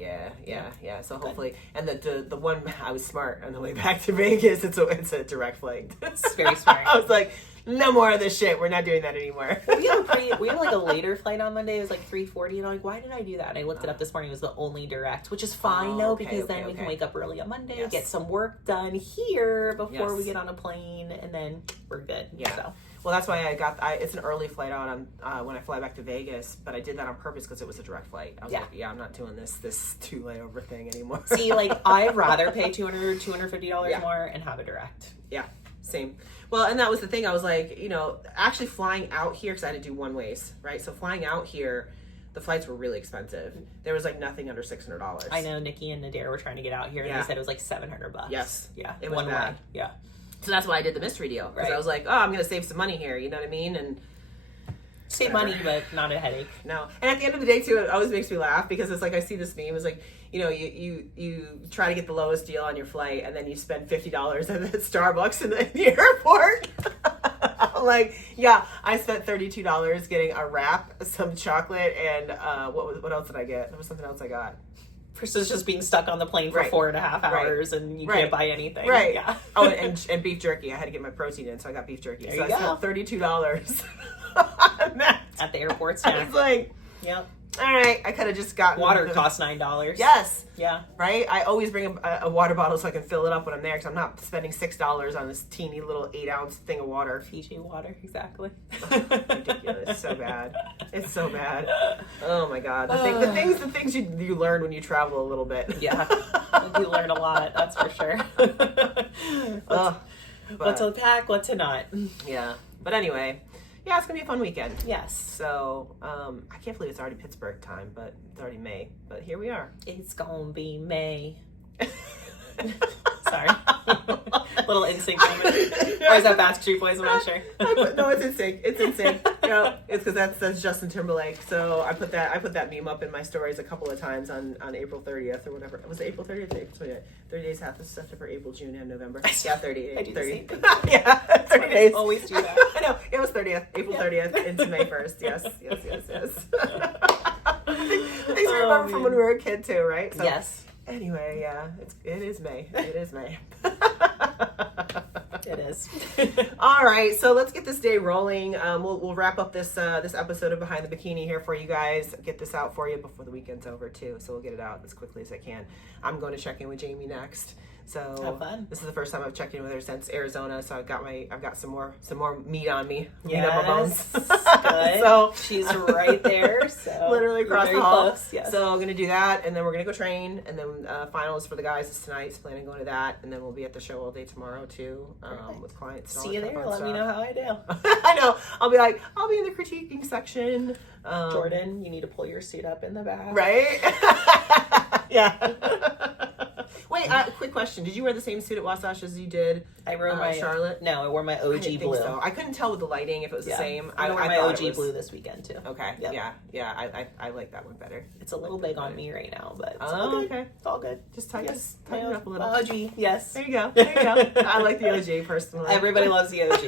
Yeah. So hopefully, and the one I was smart on the way back to Vegas. It's a direct flight. It's very smart. I was like, no more of this shit. We're not doing that anymore. We had like a later flight on Monday. It was like 3:40, and I'm like, why did I do that? And I looked it up this morning. It was the only direct, which is fine though, because then we can wake up early on Monday, get some work done here before we get on a plane, and then we're good. Yeah. So. Well, that's why it's an early flight out on when I fly back to Vegas, but I did that on purpose because it was a direct flight. I was like, I'm not doing this 2 layover thing anymore. See, like, I'd rather pay $250 more and have a direct. Yeah, same. Well, and that was the thing. I was like, actually flying out here, because I had to do one ways, right? So flying out here, the flights were really expensive. There was like nothing under $600. I know Nikki and Nadir were trying to get out here, and they said it was like $700. Yes. Yeah. It was one bad. way. Yeah. So that's why I did the mystery deal. Because I was like, I'm going to save some money here. You know what I mean? And save money, but not a headache. No. And at the end of the day, too, it always makes me laugh because it's like I see this meme. It's like, you try to get the lowest deal on your flight and then you spend $50 at Starbucks in the airport. I'm like, I spent $32 getting a wrap, some chocolate, and what else did I get? There was something else I got. Versus just being stuck on the plane for 4.5 hours and you can't buy anything. Right. Yeah. Oh, and beef jerky. I had to get my protein in, so I got beef jerky. There so you I go. spent $32 on that. At the airport I snack. was like, yep. All right, I could have just gotten water costs $9. Yes. Yeah. Right? I always bring a water bottle so I can fill it up when I'm there because I'm not spending $6 on this teeny little 8-ounce thing of water. Fiji water, exactly. Ridiculous. So bad. It's so bad. Oh my God. The things you learn when you travel a little bit. Yeah. You learn a lot, that's for sure. What to pack, what to not. Yeah. But anyway. Yeah, it's going to be a fun weekend. Yes. So, I can't believe it's already Pittsburgh time, but it's already May. But here we are. It's going to be May. Sorry. Little NSYNC moment. Or is that Backstreet Boys? I'm not sure. No, it's NSYNC. It's NSYNC. It's because that's Justin Timberlake. So I put that meme up in my stories a couple of times on April 30th or whatever. Was it April 30th? April 28th. 30 days half of September, April, June, and November. Yeah, 30. I do 30. The same thing. Yeah, 30 days. Always do that. I know. It was 30th. April 30th into May 1st. Yes. Things we remember from when we were a kid too, right? So, yes. Anyway, yeah, it is May. It is May. It is. All right, so let's get this day rolling. We'll wrap up this episode of Behind the Bikini here for you guys. Get this out for you before the weekend's over too. So we'll get it out as quickly as I can. I'm going to check in with Jamie next. So have fun. This is the first time I've checked in with her since Arizona. So I've got some more meat on me. Yes. Meat on my bones. Good. So she's right there. So literally across the hall. Close, yes. So I'm gonna do that, and then we're gonna go train, and then finals for the guys is tonight. So planning on going to that, and then we'll be at the show all day tomorrow too, with clients. And all See you that there. fun Let me stuff. know how I do. I know. I'll be in the critiquing section. Jordan, you need to pull your suit up in the back. Right? Yeah. Wait, quick question. Did you wear the same suit at Wasatch as you did I wore my Charlotte? No, I wore my I OG didn't blue. think so. I couldn't tell with the lighting if it was the same. I wore my thought OG it was... blue this weekend too. Okay. Yep. Yeah. I like that one better. It's a little big on me right now, but it's Oh, all good. okay. It's all good. Just tighten My it up a little. OG, yes. There you go. I like the OG personally. Everybody loves the OG.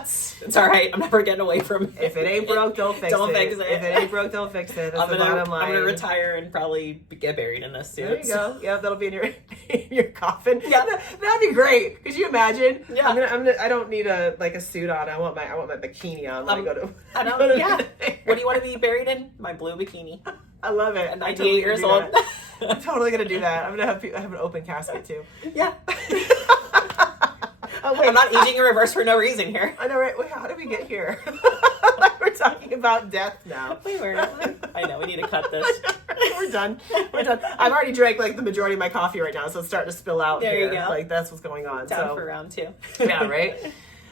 It's all right. I'm never getting away from it. If it ain't broke, don't fix it. Fix it. If it ain't broke, don't fix it. That's the bottom line. I'm gonna retire and probably get buried in a suit. There you go. Yeah, that'll be in your coffin. Yeah, that'd be great. Could you imagine? Yeah. I don't need a suit on. I want my bikini on when I go to. Yeah. What do you want to be buried in? My blue bikini. I love it. At 98 years old. I'm totally gonna do that. I'm gonna have an open casket too. Yeah. Oh, wait. I'm not aging in reverse for no reason here. I know, right? Wait, how did we get here? We're talking about death now. Wait, I know, we need to cut this. We're done. I've already drank like the majority of my coffee right now, so it's starting to spill out there here. You go. Like that's what's going on. Down for round 2. Yeah, right?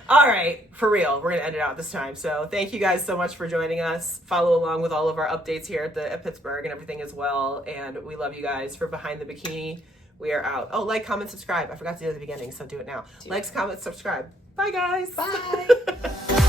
All right, for real. We're going to end it out this time. So thank you guys so much for joining us. Follow along with all of our updates here at Pittsburgh and everything as well. And we love you guys. For Behind the Bikini, we are out. Oh, like, comment, subscribe. I forgot to do it at the beginning, so do it now. Likes, comment, subscribe. Bye, guys. Bye.